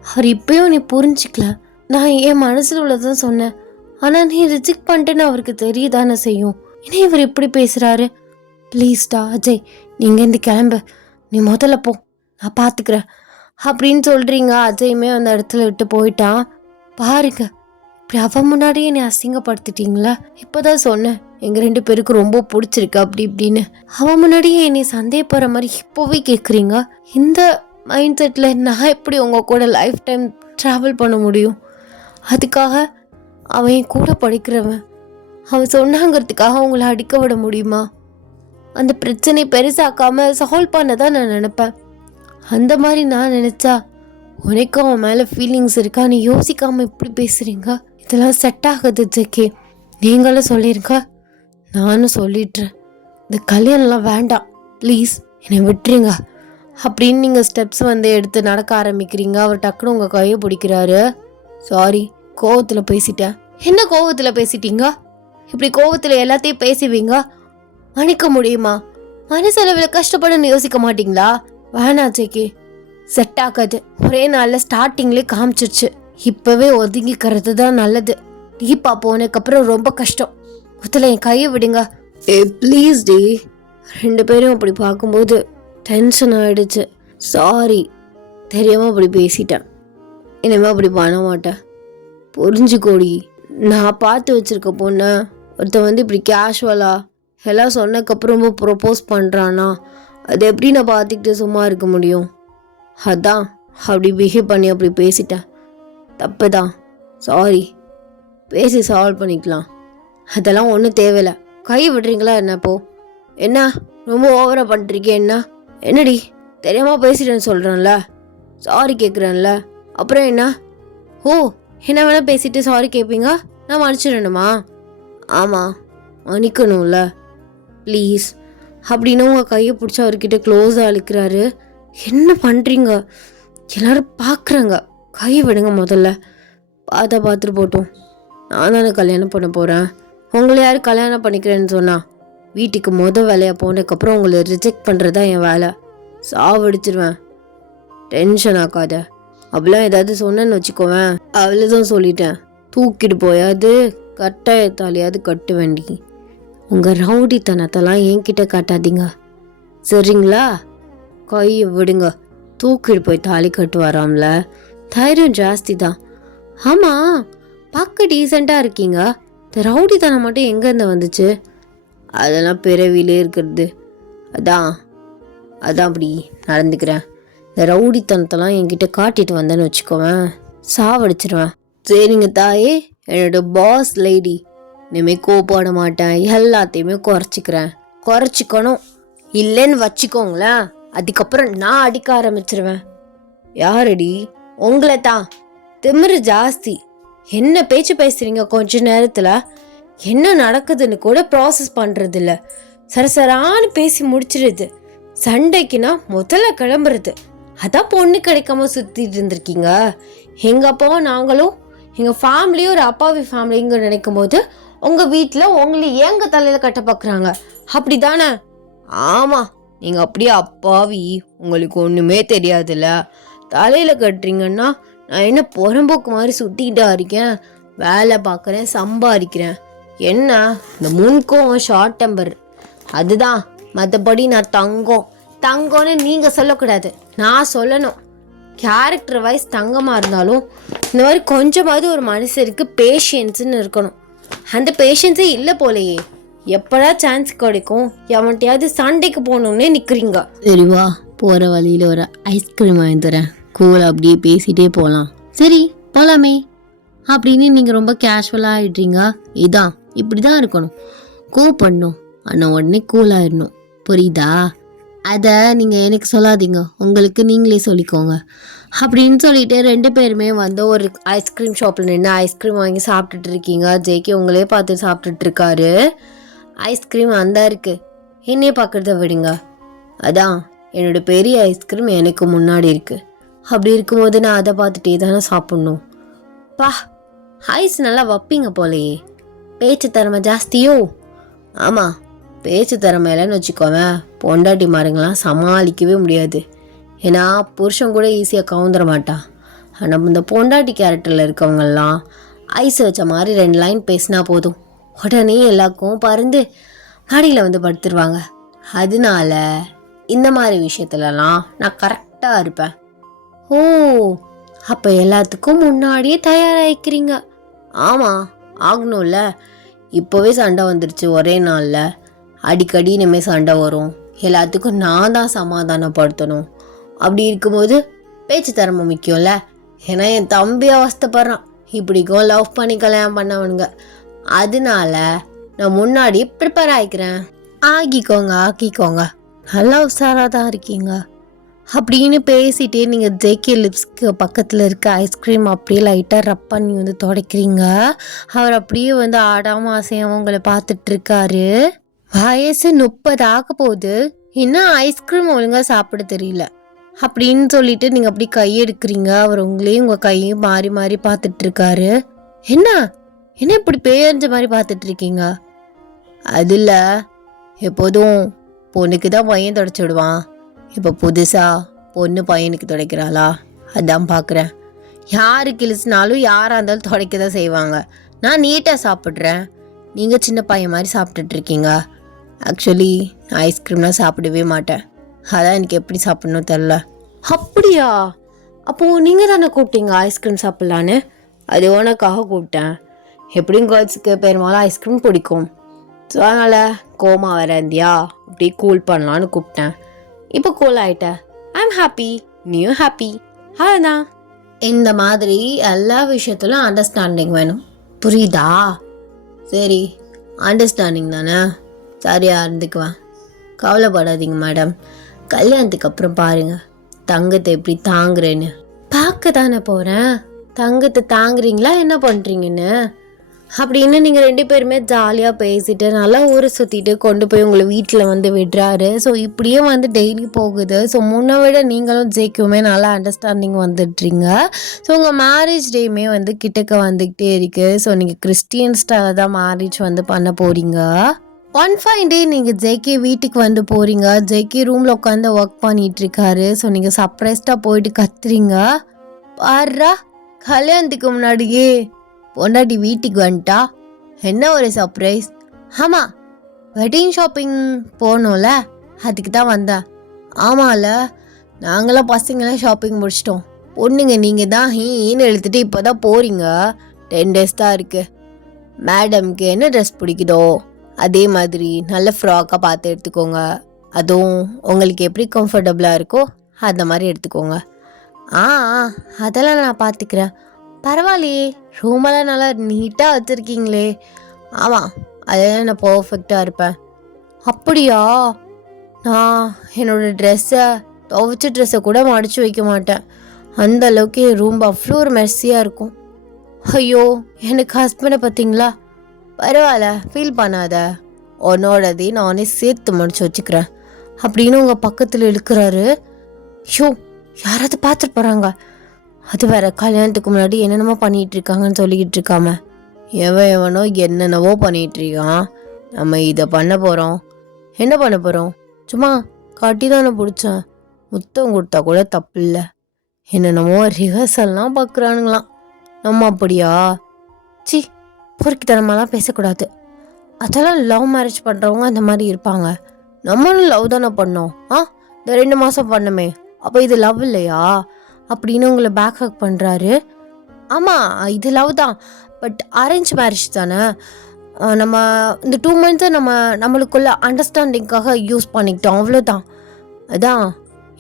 அவர் இப்பயும் நீ புரிஞ்சிக்கல. நான் என் மனசில் உள்ளதான் சொன்னேன், ஆனால் நீ ரிஜெக்ட் பண்ணிட்டேன்னு அவருக்கு தெரியதானே செய்யும். ஏன்னா இவர் இப்படி பேசுகிறாரு. ப்ளீஸ்டா அஜய், நீங்கள் இந்த கிளம்பு, நீ முதல்ல போ, நான் பார்த்துக்கிறேன் அப்படின்னு சொல்கிறீங்க. அஜயுமே அந்த இடத்துல விட்டு போயிட்டான். பாருங்க, இப்படி அவன் முன்னாடியே என்னை அசிங்கப்படுத்திட்டீங்களா? இப்போதான் சொன்னேன் எங்கள் 2 பேருக்கு ரொம்ப பிடிச்சிருக்கு அப்படி இப்படின்னு. அவன் முன்னாடியே என்னை சந்தேகப்படுற மாதிரி இப்போவே கேட்குறீங்க. இந்த மைண்ட் செட்டில் நான் எப்படி உங்கள் கூட லைஃப் டைம் ட்ராவல் பண்ண முடியும்? அதுக்காக அவன் என் கூட படிக்கிறவன், அவன் சொன்னாங்கிறதுக்காக அவங்கள அடிக்க விட முடியுமா? அந்த பிரச்சனை பெருசாக்காமல் சால்வ் பண்ண தான் நான் நினப்பேன். அந்த மாதிரி நான் நினச்சா உனக்கும் அவன் மேலே ஃபீலிங்ஸ் இருக்கா? நீ யோசிக்காமல் இப்படி பேசுகிறீங்க. இதெல்லாம் செட் ஆகுது ஜெக்கி. நீங்களும் சொல்லியிருக்க, நானும் சொல்லிடுறேன். இந்த கல்யாணம்லாம் வேண்டாம், ப்ளீஸ் என்னை விட்டுருங்க அப்படின்னு நீங்கள் ஸ்டெப்ஸ் வந்து எடுத்து நடக்க ஆரம்பிக்கிறீங்க. அவர் டக்குன்னு உங்கள் கையை பிடிக்கிறாரு. சாரி, கோவத்தில் பேசிட்டேன். என்ன கோவத்தில் பேசிட்டீங்க? இப்படி கோவத்தில் எல்லாத்தையும் பேசுவீங்க? மன்னிக்க முடியுமா? மனசளவில் கஷ்டப்படன்னு யோசிக்க மாட்டீங்களா? வேணா ஜேகே, செட் ஆகாது. ஒரே நாளில் ஸ்டார்டிங்லேயே காமிச்சிருச்சு. இப்போவே ஒதுங்கிக்கிறது தான் நல்லது. டீப்பா போனதுக்கப்புறம் ரொம்ப கஷ்டம். முதல்ல என் கையை விடுங்க. Please D. 2 பேரும் அப்படி பார்க்கும்போது டென்ஷன் ஆகிடுச்சு. சாரி, தெரியாமல் அப்படி பேசிட்டேன். இனிமேல் அப்படி பண்ண மாட்டேன். புரிஞ்சுக்கோடி. நான் பார்த்து வச்சிருக்க பொண்ணை ஒருத்தன் இப்படி கேஷுவலாக எல்லாம் சொன்னதுக்கப்புறம் ரொம்ப ப்ரொப்போஸ் பண்ணுறான்னா அது எப்படி நான் பார்த்துக்கிட்டு சும்மா இருக்க முடியும்? அதான் அப்படி பிஹேவ் பண்ணி அப்படி பேசிட்டேன். தப்பு தான். சாரி. பேசி சால்வ் பண்ணிக்கலாம். அதெல்லாம் ஒன்றும் தேவையில்லை. கை விடுறீங்களா என்னப்போ? என்ன ரொம்ப ஓவராக பண்ணிட்டுருக்கே? என்னடி தெரியாமல் பேசிட்டேன்னு சொல்கிறேன்ல, சாரி கேட்குறேன்ல, அப்புறம் என்ன? ஓ, என்ன வேணால் பேசிட்டு சாரி கேட்பீங்க? நான் மன்னிச்சிடணுமா? ஆமாம், மன்னிக்கணும்ல. ப்ளீஸ். அப்படின்னு உங்கள் கையை பிடிச்சி அவர்கிட்ட க்ளோஸாக அழுக்கிறாரு. என்ன பண்ணுறீங்க? எல்லோரும் பார்க்குறாங்க. கையை விடுங்க முதல்ல. பார்த்துட்டு போட்டோம். நான் தானே கல்யாணம் பண்ண போகிறேன். உங்களை யார் கல்யாணம் பண்ணிக்கிறேன்னு சொன்னா? வீட்டுக்கு வேலையாக போனதுக்கப்புறம் உங்களை ரிஜெக்ட் பண்ணுறது தான் என் வேலை. சாவடிச்சிருவேன். டென்ஷன் ஆக்காத. அப்படிலாம் ஏதாவது சொன்னேன்னு வச்சுக்கோவேன், அவ்வளோதான் சொல்லிட்டேன். தூக்கிட்டு போயாது கட்டாயத்தாலையாவது கட்டு வேண்டி. உங்கள் ரவுடித்தனத்தெல்லாம் என்கிட்ட காட்டாதீங்க, சரிங்களா? கையை விடுங்க. தூக்கிட்டு போய் தாலி கட்டு வராமல. தைரியம் ஜாஸ்தி தான். ஆமாம், பார்க்க டீசெண்டாக இருக்கீங்க. இந்த ரவுடித்தனம் மட்டும் எங்கேருந்து வந்துச்சு? அதெல்லாம் பிறவிலே இருக்கிறது. அதான் அப்படி நடந்துக்கிறேன். இந்த ரவுடித்தனத்தெல்லாம் என்கிட்ட காட்டிட்டு வந்தேன்னு வச்சுக்கோவேன், சாவடிச்சிருவேன். சரிங்க தாயே, என்னோட பாஸ் லேடி. இனிமேல் கோப்பாட மாட்டேன். எல்லாத்தையுமே குறைச்சிக்கணும். இல்லைன்னு வச்சுக்கோங்களேன், அதுக்கப்புறம் நான் அடிக்க ஆரம்பிச்சிருவேன். யாரடி? உங்களை தான். திமிரு ஜாஸ்தி. என்ன பேச்சு பேசுறீங்க? கொஞ்ச நேரத்தில் என்ன நடக்குதுன்னு கூட ப்ராசஸ் பண்ணுறதில்ல. சரசரான்னு பேசி முடிச்சிடுது. சண்டைக்குன்னா முதல்ல கிளம்புறது. அதான் பொண்ணு கிடைக்காம சுற்றிட்டு இருந்திருக்கீங்க. எங்கள் அப்பாவும் நாங்களும் எங்கள் ஃபேமிலியும் ஒரு அப்பாவி ஃபேமிலிங்க நினைக்கும் போது உங்கள் வீட்டில் உங்களை எங்கள் தலையில் கட்ட பார்க்குறாங்க. அப்படி தானே? ஆமாம், நீங்கள் அப்படியே அப்பாவி. உங்களுக்கு ஒன்றுமே தெரியாதுல்ல. தலையில் கட்டுறீங்கன்னா நான் என்ன புறம்போக்கு மாதிரி சுற்றிக்கிட்டா இருக்கேன்? வேலை பார்க்குறேன், சம்பாதிக்கிறேன். என்ன இந்த முன்கோவம், ஷார்ட் டெம்பர், அதுதான். மற்றபடி நான் தங்கம்னு நீங்கள் சொல்லக்கூடாது, நான் சொல்லணும். கேரக்டர் வைஸ் தங்கமாக இருந்தாலும் இந்த மாதிரி கொஞ்சமாவது ஒரு மனுஷருக்கு பேஷியன்ஸுன்னு இருக்கணும். அந்த பேஷன்ஸே இல்லை போலையே. எப்படா சான்ஸ் கிடைக்கும்? எவன்ட்டையாவது சண்டைக்கு போகணுன்னே நிற்கிறீங்க. சரிவா, போகிற வழியில் ஒரு ஐஸ்கிரீம் வாங்கி தரேன். கூலாக அப்படியே பேசிகிட்டே போகலாம். சரி, போகலாமே அப்படின்னு நீங்கள் ரொம்ப கேஷுவலாக ஆகிடுறீங்க. இதான் இப்படி தான் இருக்கணும். பண்ணணும் ஆனால் உடனே கூலாகிடணும். புரியுதா? அதை நீங்கள் எனக்கு சொல்லாதீங்க, உங்களுக்கு நீங்களே சொல்லிக்கோங்க அப்படின்னு சொல்லிட்டு 2 பேருமே ஒரு ஐஸ்கிரீம் ஷாப்பில் நின்று ஐஸ்கிரீம் வாங்கி சாப்பிட்டுட்டு இருக்கீங்க. ஜேகே உங்களே பார்த்து சாப்பிட்டுட்டு இருக்காரு. ஐஸ்கிரீம் அந்த இருக்குது, என்னையே பார்க்குறத விடுங்க. அதான் என்னோட பெரிய ஐஸ்கிரீம் எனக்கு முன்னாடி இருக்குது. அப்படி இருக்கும்போது நான் அதை பார்த்துட்டே தானே சாப்பிட்ணும். பா, ஐஸ் நல்லா வைப்பீங்க போலையே. பேச்சு திறமை ஜாஸ்தியோ? ஆமாம், பேச்சு திறமை இல்லைன்னு வச்சுக்கோவேன், பொண்டாட்டி மாருங்களாம் சமாளிக்கவே முடியாது. ஏன்னா புருஷன் கூட ஈஸியாக கவுந்துட மாட்டா. ஆனால் இந்த பொண்டாட்டி கேரக்டரில் இருக்கவங்கெல்லாம் ஐஸ் வச்ச மாதிரி 2 லைன் பேசினா போதும், உடனே எல்லாருக்கும் பறந்து மாடியில் படுத்துருவாங்க. அதனால இந்த மாதிரி விஷயத்துலலாம் நான் கரெக்டாக இருப்பேன். ஓ, அப்போ எல்லாத்துக்கும் முன்னாடியே தயாராகிக்கிறீங்க. ஆமாம், ஆகணும்ல. இப்போவே சண்டை வந்துருச்சு ஒரே நாளில். அடிக்கடி இனிமேல் சண்டை வரும். எல்லாத்துக்கும் நான் தான் சமாதானப்படுத்தணும். அப்படி இருக்கும்போது பேச்சு திறமை முக்கியம்ல. ஏன்னா என் தம்பி அவஸ்தைப்படுறான். இப்படிக்கும் லவ் பண்ணி கல்யாணம் பண்ணவனுங்க. அதனால நான் முன்னாடி ப்ரிப்பேர் ஆகிக்கிறேன். ஆக்கிக்கோங்க, நல்லா உஷாராக தான் இருக்கீங்க அப்படின்னு பேசிட்டே நீங்கள் ஜேகே லிப்ஸ்க்கு பக்கத்தில் இருக்க ஐஸ்கிரீம் அப்படியே லைட்டாக ரப் பண்ணி துடைக்கிறீங்க. அவர் அப்படியே ஆடாமல் அசையாமல் உங்களை பார்த்துட்ருக்காரு. வயசு 30 ஆக போகுது, இன்னும் ஐஸ்கிரீம் ஒழுங்காக சாப்பிட தெரியல அப்படின்னு சொல்லிட்டு நீங்கள் அப்படி கையெடுக்கிறீங்க. அவர் உங்களையும் உங்கள் கையையும் மாறி மாறி பார்த்துட்ருக்காரு. என்ன என்ன இப்படி பேயஞ்ச மாதிரி பார்த்துட்டு இருக்கீங்க? அதில் எப்போதும் பொண்ணுக்கு தான் பையன் தொடச்சி விடுவான், இப்போ புதுசா பொண்ணு பையனுக்கு துடைக்கிறாளா, அதான் பார்க்குறேன். யாரு கிழிச்சினாலும் யாராக இருந்தாலும் துடைக்க தான் செய்வாங்க. நான் நீட்டாக சாப்பிட்றேன், நீங்கள் சின்ன பையன் மாதிரி சாப்பிட்டுட்டு இருக்கீங்க. ஆக்சுவலி நான் ஐஸ்கிரீம்லாம் சாப்பிடவே மாட்டேன், அதான் எனக்கு எப்படி சாப்பிட்ணும் தெரில. அப்படியா? அப்போது நீங்கள் தானே கூப்பிட்டீங்க ஐஸ்கிரீம் சாப்பிட்லான்னு? அது உனக்காக கூப்பிட்டேன். எப்படியும் கேர்ள்ஸுக்கு பெரும்பாலும் ஐஸ்கிரீம் பிடிக்கும், ஸோ அதனால் கோமா வர இருந்தியா அப்படி கூல் பண்ணலான்னு கூப்பிட்டேன். இப்போ கூல் ஆகிட்டேன், ஐ எம் ஹாப்பி, நீயும் ஹாப்பி, அதுதான். இந்த மாதிரி எல்லா விஷயத்துலையும் அண்டர்ஸ்டாண்டிங் வேணும், புரியுதா? சரி, அண்டர்ஸ்டாண்டிங் தானே, சரியாக இருந்துக்குவேன், கவலைப்படாதீங்க மேடம். கல்யாணத்துக்கு அப்புறம் பாருங்கள் தங்கத்தை எப்படி தாங்குறேன்னு. பார்க்க தானே போகிறேன், தங்கத்தை தாங்குறீங்களா என்ன பண்ணுறீங்கன்னு அப்படின்னு. நீங்கள் 2 பேருமே ஜாலியாக பேசிட்டு நல்லா ஊரை சுற்றிட்டு கொண்டு போய் உங்களை வீட்டில் வந்து விடுறாரு. ஸோ இப்படியே வந்து டெய்லி போகுது. ஸோ முன்னை விட நீங்களும் ஜேக்குமே நல்லா அண்டர்ஸ்டாண்டிங் வந்துடுறீங்க. ஸோ உங்கள் மேரேஜ் டேயுமே வந்து கிட்டக்க வந்துக்கிட்டே இருக்குது. ஸோ நீங்கள் கிறிஸ்டியன் ஸ்டைலில் தான் மேரேஜ் வந்து பண்ண போகிறீங்க. 1 fine day நீங்கள் ஜேகே வீட்டுக்கு வந்து போகிறீங்க. ஜேகே ரூமில் உட்காந்து ஒர்க் பண்ணிகிட்ருக்காரு. ஸோ நீங்கள் சர்ப்ரைஸ்டாக போயிட்டு கத்துறீங்க. பாருடா, கல்யாணத்துக்கு முன்னாடியே பொண்டாட்டி வீட்டுக்கு வந்துட்டா, என்ன ஒரு சர்ப்ரைஸ். ஆமாம், வெட்டிங் ஷாப்பிங் போகணும்ல, அதுக்கு தான் வந்தேன். ஆமாம்ல, நாங்களாம் பசங்களாம் ஷாப்பிங் முடிச்சிட்டோம், பொண்ணுங்க நீங்கள் தான் ஹீன்னு எழுத்துட்டு இப்போ தான் போகிறீங்க. 10 days தான் இருக்குது. மேடம்க்கு என்ன ட்ரெஸ் பிடிக்குதோ அதே மாதிரி நல்ல ஃப்ராக்காக பார்த்து எடுத்துக்கோங்க. அதுவும் உங்களுக்கு எப்படி கம்ஃபர்டபுளாக இருக்கோ அந்த மாதிரி எடுத்துக்கோங்க. அதெல்லாம் நான் பார்த்துக்கிறேன். பரவாயில்லையே, ரூமெல்லாம் நல்லா நீட்டாக வச்சுருக்கீங்களே. ஆமாம், அதெல்லாம் நான் பர்ஃபெக்டாக இருப்பேன். அப்படியா? நான் என்னோடய ட்ரெஸ்ஸை துவைச்ச ட்ரெஸ்ஸை கூட மடித்து வைக்க மாட்டேன், அந்த அளவுக்கு என் ரூம் அவ்வளோ ஒரு மெஸ்ஸியாக இருக்கும். ஐயோ, எனக்கு ஹஸ்பண்டை பார்த்தீங்களா? பரவாயில்ல, ஃபீல் பண்ணாத, உன்னோடதே நானே சேர்த்து மடித்து வச்சுக்கிறேன் அப்படின்னு உங்கள் பக்கத்தில் இழுக்கிறாரு. ஷோ, யாராவது பார்த்துட்டு போகிறாங்க. அது வேற, கல்யாணத்துக்கு முன்னாடி என்னென்னமோ பண்ணிகிட்டு இருக்காங்கன்னு சொல்லிக்கிட்டு இருக்காம எவனோ என்னென்னவோ பண்ணிகிட்டு இருக்கான். நம்ம இதை பண்ண போகிறோம். என்ன பண்ண போகிறோம்? சும்மா கட்டி தானே பிடிச்சேன், முத்தம் கொடுத்தா கூட தப்பு இல்லை. என்னென்னமோ ரிஹர்சல்லாம் பார்க்குறானுங்களாம். நம்ம அப்படியா? சி, பொறுக்கித்தனமாலாம் பேசக்கூடாது. அதெல்லாம் லவ் மேரேஜ் பண்ணுறவங்க அந்த மாதிரி இருப்பாங்க. நம்மளும் லவ் தானே பண்ணோம். இந்த 2 மாதம் பண்ணமே, அப்போ இது லவ் இல்லையா அப்படின்னு உங்களை பேக் ஹக் பண்ணுறாரு. ஆமாம், இது லவ் தான், பட் அரேஞ்ச் மேரேஜ் தானே. நம்ம இந்த 2 months நம்மளுக்குள்ள அண்டர்ஸ்டாண்டிங்காக யூஸ் பண்ணிக்கிட்டோம், அவ்வளோதான். அதான்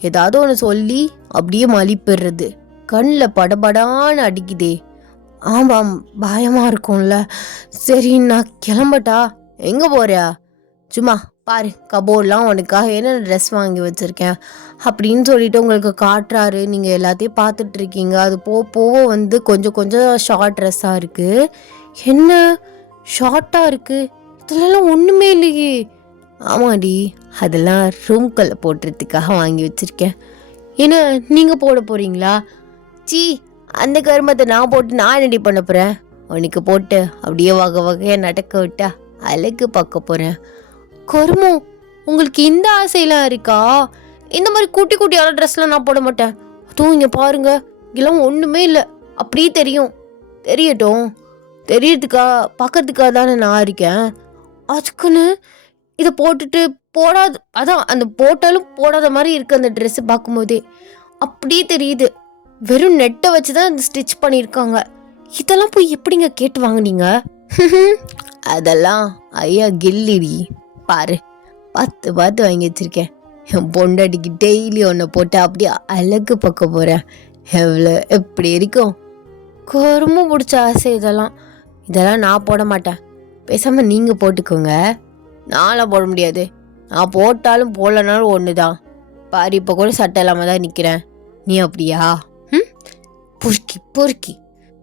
ஏதாவது ஒன்று சொல்லி அப்படியே மலிப்பிடுறது, கண்ணில் படபடான்னு அடிக்குதே. ஆமாம், பயமாக இருக்கும்ல. சரி, நான் கிளம்பட்டா? எங்கே போறியா? சும்மா பாரு, கபோர்ட்லாம் உனக்காக என்னென்ன ட்ரெஸ் வாங்கி வச்சுருக்கேன் அப்படின்னு சொல்லிட்டு உங்களுக்கு காட்டுறாரு. நீங்கள் எல்லாத்தையும் பார்த்துட்ருக்கீங்க. அது போக வந்து கொஞ்சம் கொஞ்சம் ஷார்ட் ட்ரெஸ்ஸாக இருக்குது. என்ன ஷார்ட்டாக இருக்குது? இதெல்லாம் ஒன்றுமே இல்லையே. ஆமாடி, அதெல்லாம் ரூம்குள்ளே போட்டுறதுக்காக வாங்கி வச்சுருக்கேன். ஏன்னா நீங்கள் போட போகிறீங்களா? சி, அந்த கருமத்தை நான் போட்டு நான் என்னடி பண்ண போகிறேன்? உனக்கு போட்டு அப்படியே வகையாக நடக்க விட்டா அழகு பார்க்க போகிறேன். கருமம், உங்களுக்கு இந்த ஆசையெல்லாம் இருக்கா? இந்த மாதிரி குட்டி குட்டியான ட்ரெஸ்லாம் நான் போட மாட்டேன். அதுவும் இங்கே பாருங்க, இதெல்லாம் ஒன்றுமே இல்லை, அப்படியே தெரியும். தெரியட்டும், பார்க்கறதுக்காக தானே நான் இருக்கேன். அதுக்குன்னு இதை போட்டுட்டு போடாது, அதான் அந்த போட்டாலும் போடாத மாதிரி இருக்குது அந்த ட்ரெஸ்ஸு பார்க்கும்போதே. அப்படியே தெரியுது, வெறும் நெட்டை வச்சு தான் இந்த ஸ்டிச் பண்ணியிருக்காங்க. இதெல்லாம் போய் எப்படிங்க கேட்டு வாங்கினீங்க? அதெல்லாம் ஐயா கில்லிடி, பாரு, பார்த்து வாங்கி வச்சிருக்கேன். என் பொண்டாட்டிக்கு டெய்லி ஒன்று போட்டு அப்படியே அழகு பார்க்க போகிறேன். எப்படி இருக்கும்? கரும்பு பிடிச்ச ஆசை இதெல்லாம் நான் போட மாட்டேன். பேசாமல் நீங்கள் போட்டுக்கோங்க. நான்லாம் போட முடியாது. நான் போட்டாலும் போடலனாலும் ஒன்று தான். பாரு, இப்போ கூட சட்டை இல்லாமல் தான் நிற்கிறேன். நீ அப்படியா? பொறுக்கி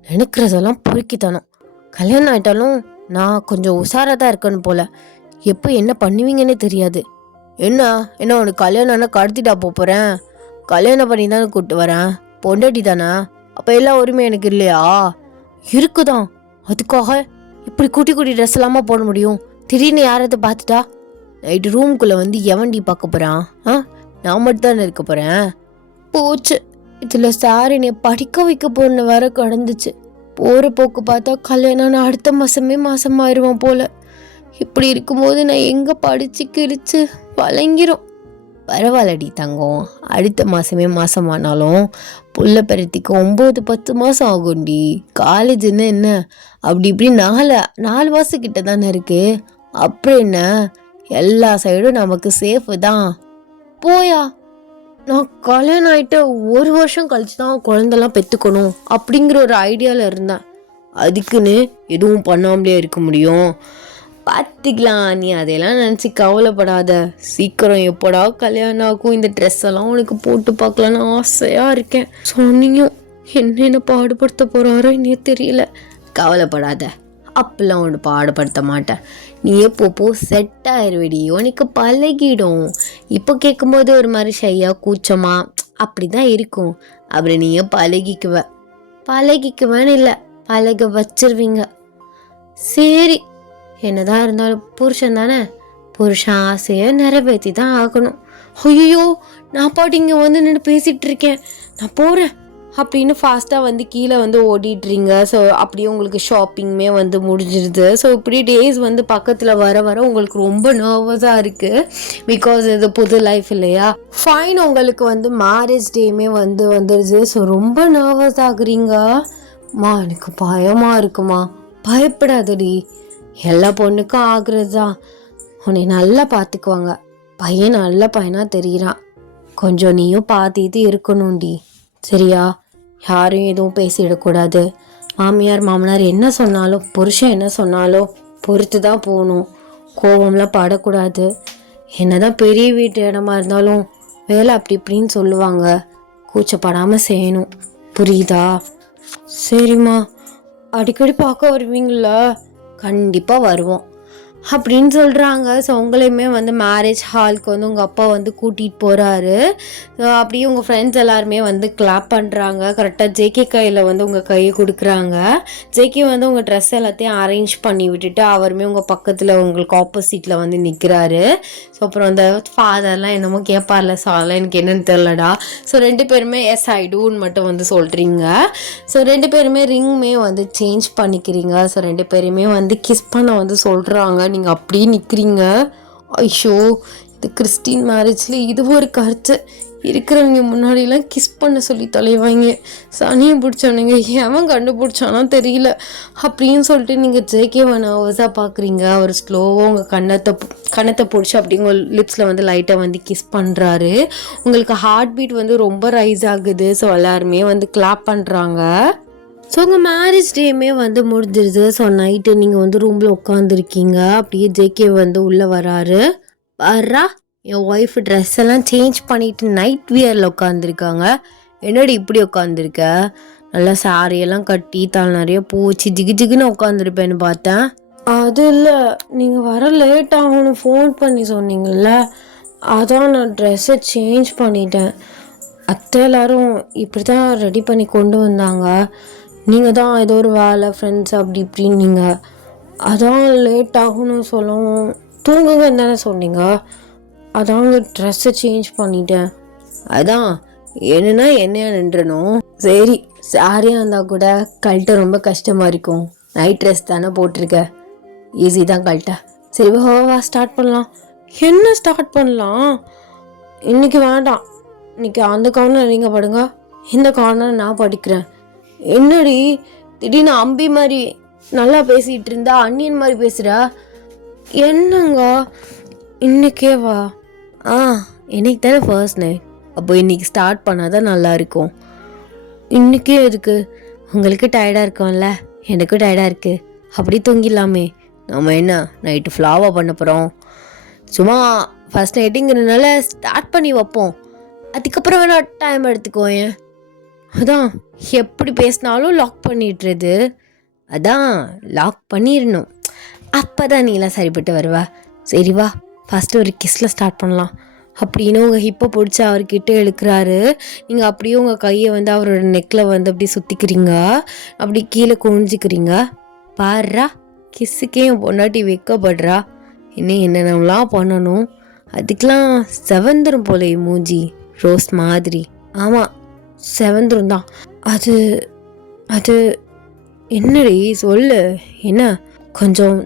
நினைக்கிறதெல்லாம் பொறுக்கித்தனம். கல்யாணம் ஆகிட்டாலும் நான் கொஞ்சம் உஷாராக தான் இருக்கணும் போல். எப்போ என்ன பண்ணுவீங்கன்னே தெரியாது. என்ன உனக்கு கல்யாணம்னா கடத்திட்டா போகிறேன்? கல்யாணம் பண்ணி தானே கூப்பிட்டு வரேன், பொண்டாட்டி தானே. அப்போ எல்லா உரிமையும் எனக்கு இல்லையா? இருக்குதான், அதுக்காக இப்படி குட்டி குட்டி ட்ரெஸ் இல்லாமல் போட முடியும்? திடீர்னு யாராவது பார்த்துட்டா நைட்டு ரூம்குள்ளே வந்து எவன்டி பார்க்க போகிறான்? நான் மட்டும் தானே இருக்க போகிறேன். போச்சு, இதில் சார் என்னை படிக்க வைக்க போன வேற கடந்துச்சு. போகிற போக்கு பார்த்தா கல்யாணம் அடுத்த மாதமாயிருவான் போல. இப்படி இருக்கும்போது நான் எங்கே படித்து கிழிச்சு வழங்கிரும். பரவாயில்லடி தங்கம், அடுத்த மாதமானாலும் புள்ள பெறத்திக்கு 9-10 மாதம் ஆகும்டி. காலேஜுன்னு என்ன அப்படி இப்படி 4 மாதக்கிட்ட தானே இருக்கு. அப்புறம் என்ன, எல்லா சைடும் நமக்கு சேஃபு தான். போயா, நான் கல்யாணம் ஆகிட்டு 1 வருஷம் கழிச்சு தான் குழந்தெல்லாம் பெற்றுக்கணும் அப்படிங்கிற ஒரு ஐடியாவில் இருந்தேன். அதுக்குன்னு எதுவும் பண்ணாமலே இருக்க முடியும்? பார்த்துக்கலாம், நீ அதையெல்லாம் நினச்சி கவலைப்படாத. சீக்கிரம் எப்படா கல்யாணம் ஆகும், இந்த ட்ரெஸ் எல்லாம் உனக்கு போட்டு பார்க்கலான்னு ஆசையாக இருக்கேன். சொன்னியும் என்னென்ன பாடுபடுத்த போகிறாரோ இன்னே தெரியல. கவலைப்படாத, அப்பெல்லாம் ஒன்று பாடுபடுத்த மாட்டேன். நீ எப்போ செட் ஆயிடுவேடி, உனக்கு பழகிடும். இப்போ கேட்கும்போது ஒரு மாதிரி ஷையாக கூச்சமா அப்படி தான் இருக்கும். அப்புறம் நீயே பழகிக்குவேன்னு இல்லை, பழக வச்சிருவீங்க. சரி, என்னதான் இருந்தாலும் புருஷன் தானே, புருஷன் ஆசையை நிறைவேற்றி தான் ஆகணும். ஐயோ, நான் பாட்டு இங்கே வந்து நின்று பேசிகிட்டு இருக்கேன், நான் போகிறேன் அப்படின்னு ஃபாஸ்ட்டாக வந்து கீழே வந்து ஓடிட்டுறீங்க. ஸோ அப்படியே உங்களுக்கு ஷாப்பிங்குமே வந்து முடிஞ்சிடுது. ஸோ இப்படி டேஸ் வந்து பக்கத்தில் வர உங்களுக்கு ரொம்ப நர்வஸாக இருக்குது. பிகாஸ் இது புது லைஃப் இல்லையா. ஃபைன், உங்களுக்கு வந்து மேரேஜ் டேமே வந்துடுது. ஸோ ரொம்ப நர்வஸ் ஆகுறீங்க. எனக்கு பயமாக இருக்குமா? பயப்படாதடி, எல்லா பொண்ணுக்கும் ஆகுறது தான். உன்னை நல்லா பார்த்துக்குவாங்க. பையன் நல்ல பையனாக தெரிகிறான். கொஞ்சம் நீயும் பார்த்துட்டு இருக்கணும்டி, சரியா? யாரும் எதுவும் பேசிடக்கூடாது. மாமியார் மாமனார் என்ன சொன்னாலும், புருஷன் என்ன சொன்னாலும் பொறுத்து தான் போகணும். கோபம்லாம் படக்கூடாது. என்னதான் பெரிய வீட்டு இடமா இருந்தாலும் வேலை அப்படி இப்படின்னு சொல்லுவாங்க, கூச்சப்படாமல் செய்யணும். புரியுதா? சரிம்மா, அடிக்கடி பார்க்க வருவீங்களா? கண்டிப்பாக வருவோம் அப்படின்னு சொல்கிறாங்க. ஸோ உங்களையுமே வந்து மேரேஜ் ஹாலுக்கு வந்து உங்கள் அப்பா வந்து கூட்டிகிட்டு போகிறாரு. அப்படியே உங்கள் ஃப்ரெண்ட்ஸ் எல்லாருமே வந்து கிளாப் பண்ணுறாங்க. கரெக்டாக ஜேகே கையில் வந்து உங்கள் கையை கொடுக்குறாங்க. ஜேகே வந்து உங்கள் ட்ரெஸ் எல்லாத்தையும் அரேஞ்ச் பண்ணி விட்டுட்டு அவருமே உங்கள் பக்கத்தில் உங்களுக்கு ஆப்போசிட்டில் வந்து நிற்கிறாரு. ஸோ அப்புறம் அந்த ஃபாதர்லாம் என்னமோ கேட்பார்ல, சாலாம் எனக்கு என்னென்னு தெரிலடா. ஸோ 2 பேருமே எஸ் ஐ டூன்னு மட்டும் வந்து சொல்கிறீங்க. ஸோ 2 பேருமே ரிங்குமே வந்து சேஞ்ச் பண்ணிக்கிறீங்க. ஸோ 2 பேருமே வந்து கிஸ் பண்ண வந்து சொல்கிறாங்க. நீங்கள் அப்படியே நிற்கிறீங்க. ஐயோ, இது கிறிஸ்டின் மேரேஜில் இது ஒரு கருத்து. இருக்கிறவங்க முன்னாடிலாம் கிஸ் பண்ண சொல்லி தொலைவாங்க. சனியை பிடிச்சவனுங்க எவன் கண்டுபிடிச்சானா தெரியல அப்படின்னு சொல்லிட்டு நீங்கள் ஜேகேவை நர்வஸாக பார்க்குறீங்க. அவர் ஸ்லோவாக உங்கள் கண்ணத்தை பிடிச்சி அப்படி உங்கள் லிப்ஸில் வந்து லைட்டாக வந்து கிஸ் பண்ணுறாரு. உங்களுக்கு ஹார்ட் பீட் வந்து ரொம்ப ரைஸ் ஆகுது. ஸோ எல்லாருமே வந்து கிளாப் பண்ணுறாங்க. ஸோ உங்கள் மேரேஜ் டேமே வந்து முடிஞ்சிருது. ஸோ நைட்டு நீங்கள் வந்து ரூமில் உட்காந்துருக்கீங்க. அப்படியே ஜேகே வந்து உள்ளே வராரு. வர்றா, என் ஒய்ஃப் ட்ரெஸ் எல்லாம் சேஞ்ச் பண்ணிவிட்டு நைட் வியரில் உட்காந்துருக்காங்க. என்னடி இப்படி உட்காந்துருக்க? நல்லா சாரியெல்லாம் கட்டி தலை நிறைய பூச்சி ஜிகுன்னு உட்காந்துருப்பேன்னு பார்த்தேன். அது இல்லை, நீங்கள் வர லேட் ஆகணும் ஃபோன் பண்ணி சொன்னீங்கள்ல, அதான் நான் ட்ரெஸ்ஸை சேஞ்ச் பண்ணிட்டேன். அத்தை எல்லாரும் இப்படி தான் ரெடி பண்ணி கொண்டு வந்தாங்க. நீங்கள் தான் ஏதோ ஒரு வேலை ஃப்ரெண்ட்ஸ் அப்படி இப்படின்னு நீங்கள் அதான் லேட் ஆகும்னு சொல்லவும் தூங்குங்கன்னு தானே சொன்னீங்க. அதாங்க ட்ரெஸ்ஸை சேஞ்ச் பண்ணிட்டேன். அதான் என்னன்னா என்னையா நின்றணும். சரி, சாரியாக இருந்தால் கூட கழட்ட ரொம்ப கஷ்டமாக இருக்கும். நைட் ட்ரெஸ் தானே போட்டிருக்க, ஈஸி தான் கழட்ட. சரி வா ஸ்டார்ட் பண்ணலாம். என்ன ஸ்டார்ட் பண்ணலாம்? இன்றைக்கி வேண்டாம், இன்றைக்கி அந்த கார்னர் நீங்கள் படுங்க, இந்த கார்னர் நான் படிக்கிறேன். என்னடி திடீர்னு அம்பி மாதிரி நல்லா பேசிகிட்டு இருந்தா அண்ணியன் மாதிரி பேசுகிறா? என்னங்க இன்னைக்கே வா? இன்னைக்கு தானே ஃபர்ஸ்ட் நைட், அப்போ இன்னைக்கு ஸ்டார்ட் பண்ணால் தான் நல்லாயிருக்கும். இன்றைக்கே எதுக்கு? உங்களுக்கு டயர்டாக இருக்கும்ல, எனக்கும் டயர்டாக இருக்குது. அப்படி தூங்கிடலாமே. நம்ம என்ன நைட்டு ஃப்ளாவாக பண்ண போகிறோம்? சும்மா ஃபர்ஸ்ட் நைட்டுங்கிறதுனால ஸ்டார்ட் பண்ணி வைப்போம், அதுக்கப்புறம் வேணா டைம் எடுத்துக்கோங்க. அதான் எப்படி பேசினாலும் லாக் பண்ணிடுறது. அதான் லாக் பண்ணிடணும், அப்போ தான் நீலாம் சரிப்பட்டு வருவா. சரி வா, ஃபஸ்ட்டு ஒரு கிஸ்ஸில் ஸ்டார்ட் பண்ணலாம் அப்படின்னு உங்கள் ஹிப்பை பிடிச்சி அவர்கிட்ட இழுக்கிறாரு. நீங்கள் அப்படியே உங்கள் கையை வந்து அவரோட நெக்கில் வந்து அப்படி சுற்றிக்கிறீங்க, அப்படி கீழே குனிஞ்சிக்கிறீங்க. பாருடா கிஸ்ஸுக்கே என் பொண்டாட்டி வைக்கப்படுறா, இன்னும் என்னென்னலாம் பண்ணணும், அதுக்கெலாம் செவந்துரும் போல மூஞ்சி ரோஸ் மாதிரி. ஆமாம் செவந்துரும் தான். அது அது என்னடி சொல்லு, என்ன கொஞ்சம்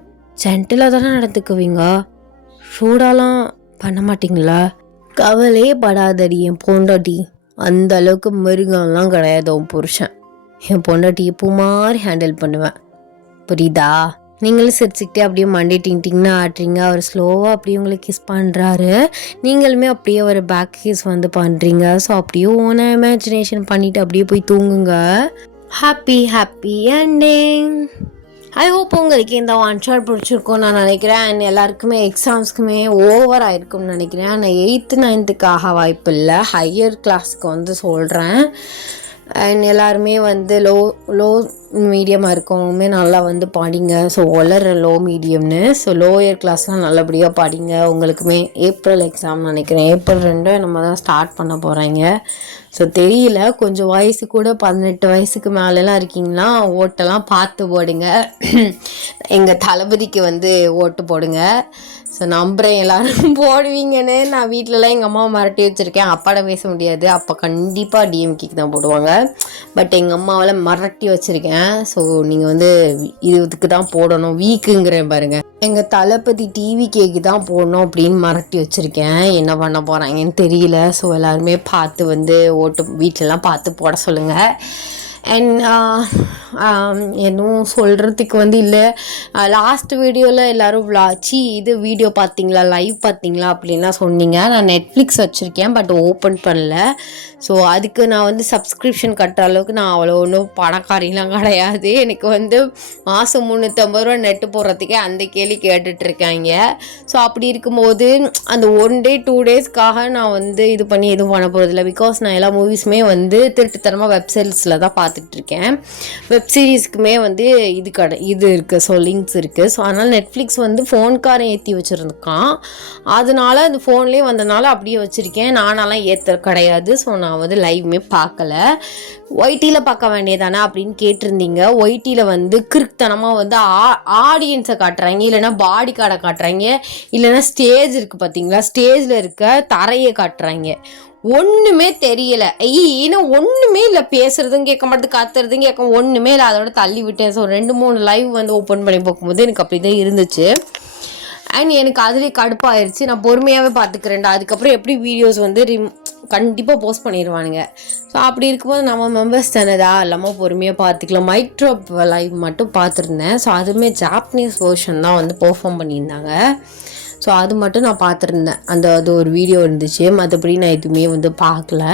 ஜென்டிலாக தானே நடந்துக்குவீங்க, சூடாலாம் பண்ண மாட்டிங்களா? கவலையே படாதடி என் பொண்டாட்டி, அந்த அளவுக்கு மிருகம்லாம் கிடையாது உன் புருஷன். என் பொண்டாட்டி பூ மாதிரி ஹேண்டில் பண்ணுவேன், புரியுதா? நீங்களும் சிரிச்சுக்கிட்டே அப்படியே மண்டே டிங்டிங்னு ஆடுறீங்க, அவர் ஸ்லோவாக அப்படியே உங்களுக்கு கிஸ் பண்ணுறாரு, நீங்களுமே அப்படியே ஒரு பேக் கிஸ் வந்து பண்ணுறீங்க. ஸோ அப்படியே ஓன இமேஜினேஷன் பண்ணிவிட்டு அப்படியே போய் தூங்குங்க. Happy happy ending. I hope உங்களுக்கு இந்த ஒன் ஷாட் பிடிச்சிருக்கும் நான் நினைக்கிறேன். அண்ட் எல்லாருக்குமே எக்ஸாம்ஸ்க்குமே ஓவர் ஆகிருக்கும்னு நினைக்கிறேன். நான் 8th 9th வாய்ப்பு இல்லை, ஹையர் கிளாஸுக்கு வந்து சொல்கிறேன். அண்ட் எல்லாருமே வந்து லோ மீடியமாக இருக்கவங்களுமே நல்லா வந்து பாடிங்க. ஸோ வளர லோ மீடியம்னு, ஸோ லோயர் கிளாஸ்லாம் நல்லபடியாக பாடிங்க. உங்களுக்குமே ஏப்ரல் எக்ஸாம் நினைக்கிறேன், April 2 நம்ம தான் ஸ்டார்ட் பண்ண போகிறாங்க. ஸோ தெரியல, கொஞ்சம் வயசு கூட 18 வயசுக்கு மேலெலாம் இருக்கீங்கன்னா ஓட்டெல்லாம் பார்த்து போடுங்க. எங்கள் தளபதிக்கு வந்து ஓட்டு போடுங்க. ஸோ நம்புகிறேன் எல்லோரும் போடுவீங்கன்னு. நான் வீட்டிலலாம் எங்கள் அம்மாவை மிரட்டி வச்சுருக்கேன், அப்பாட பேச முடியாது, அப்போ கண்டிப்பாக டிஎம்கேக்கு தான் போடுவாங்க. பட் எங்கள் அம்மாவெல்லாம் மிரட்டி வச்சுருக்கேன். ஸோ நீங்கள் வந்து இதுக்கு தான் போடணும், வீக்குங்கிறேன் பாருங்கள், எங்கள் தளபதி டிவிகேக்கு தான் போடணும் அப்படின்னு மிரட்டி வச்சுருக்கேன். என்ன பண்ண போகிறாங்கன்னு தெரியல. ஸோ எல்லாருமே பார்த்து வந்து ஓட்டு வீட்டிலலாம் பார்த்து போட சொல்லுங்கள். அண்ட் எதுவும் சொல்கிறதுக்கு வந்து இல்லை. லாஸ்ட் வீடியோவில் எல்லோரும் இது வீடியோ பார்த்தீங்களா, லைவ் பார்த்தீங்களா அப்படின்லாம் சொன்னீங்க. நான் நெட்ஃப்ளிக்ஸ் வச்சுருக்கேன், பட் ஓப்பன் பண்ணல. ஸோ அதுக்கு நான் வந்து சப்ஸ்கிரிப்ஷன் கட்டுற அளவுக்கு நான் அவ்வளோ ஒன்றும் பணக்காரிலாம் கிடையாது. எனக்கு வந்து மாதம் 350 ரூபா நெட்டு போடுறதுக்கே அந்த கேள்வி கேட்டுட்ருக்காங்க. ஸோ அப்படி இருக்கும்போது அந்த 1 day 2 daysக்காக நான் வந்து இது பண்ணி எதுவும் பண்ண போகிறதில்ல. பிகாஸ் நான் எல்லா மூவிஸுமே வந்து திருட்டுத்தனமாக வெப்சைட்ஸில் தான் பார்த்துட்ருக்கேன். வெப் சீரிஸ்க்குமே வந்து இது இருக்குது, ஸோ லிங்க்ஸ் இருக்குது. ஸோ அதனால் நெட்ஃப்ளிக்ஸ் வந்து ஃபோன்காரன் ஏற்றி வச்சுருந்துக்கான், அதனால அந்த ஃபோன்லேயே வந்தனால அப்படியே வச்சுருக்கேன். நானெல்லாம் ஏற்ற கிடையாது. ஸோ நான் வந்து லைவ்மே பார்க்கல. ஒய்டியில் பார்க்க வேண்டியதானே அப்படின்னு கேட்டிருந்தீங்க. ஒய்டியில் வந்து கிறுக்குத்தனமாக வந்து ஆடியன்ஸை காட்டுறாங்க, இல்லைன்னா பாடி கார்டை காட்டுறாங்க, இல்லைன்னா ஸ்டேஜ் இருக்குது பார்த்தீங்களா, ஸ்டேஜில் இருக்க தரையை காட்டுறாங்க. ஒன்றுமே தெரியலை, இன்னும் ஒன்றுமே இல்லை, பேசுகிறதும் கேட்க மாட்டேது, கத்துறதும் கேட்க ஒன்றுமே இல்லை. அதோட தள்ளி விட்டேன். ஸோ 2-3 லைவ் வந்து ஓப்பன் பண்ணி பார்க்கும்போது எனக்கு அப்படி தான் இருந்துச்சு. அண்ட் எனக்கு அதுலேயே கடுப்பாயிருச்சு. நான் பொறுமையாகவே பார்த்துக்கிறேன்டா, அதுக்கப்புறம் எப்படி வீடியோஸ் வந்து கண்டிப்பாக போஸ்ட் பண்ணிடுவானுங்க. ஸோ அப்படி இருக்கும்போது நம்ம மெம்பர்ஸ் தானேதா, இல்லாமல் பொறுமையாக பார்த்துக்கலாம். மைக்ரோப் லைவ் மட்டும் பார்த்துருந்தேன். ஸோ அதுவுமே ஜாப்பனீஸ் வெர்ஷன் தான் வந்து பெர்ஃபார்ம் பண்ணியிருந்தாங்க. ஸோ அது மட்டும் நான் பார்த்துருந்தேன், அது ஒரு வீடியோ இருந்துச்சு. மற்றபடி நான் எதுவுமே வந்து பார்க்கல,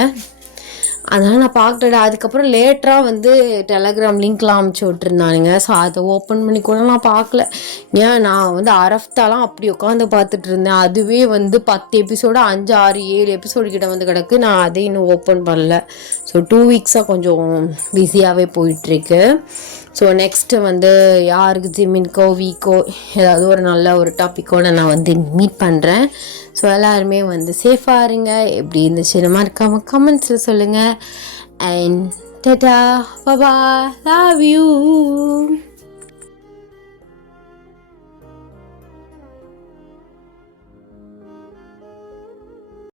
அதனால் நான் பார்க்கல. அதுக்கப்புறம் லேட்டராக வந்து டெலகிராம் லிங்க்லாம் அமுச்சு விட்டுருந்தானுங்க. ஸோ அதை ஓப்பன் பண்ணி கூட நான் பார்க்கல. ஏன் நான் வந்து அரஃப்தாலாம் அப்படி உட்காந்து பார்த்துட்டு இருந்தேன். அதுவே வந்து 10 எபிசோடு 5 6 7 எபிசோடு கிட்ட வந்து கிடக்கு. நான் அதை இன்னும் ஓப்பன் பண்ணல. ஸோ 2 வீக்ஸாக கொஞ்சம் பிஸியாகவே போயிட்டுருக்கு. ஸோ நெக்ஸ்ட்டு வந்து யாருக்கு ஜிமின்கோ வீக்கோ ஏதாவது ஒரு நல்ல ஒரு டாப்பிக்கோடு நான் வந்து மீட் பண்ணுறேன். ஸோ எல்லாருமே வந்து சேஃபாக இருங்க. எப்படி இருந்துச்சு நம்ம இருக்காமல் கமெண்ட்ஸில் சொல்லுங்கள். And tata, bye bye, love you.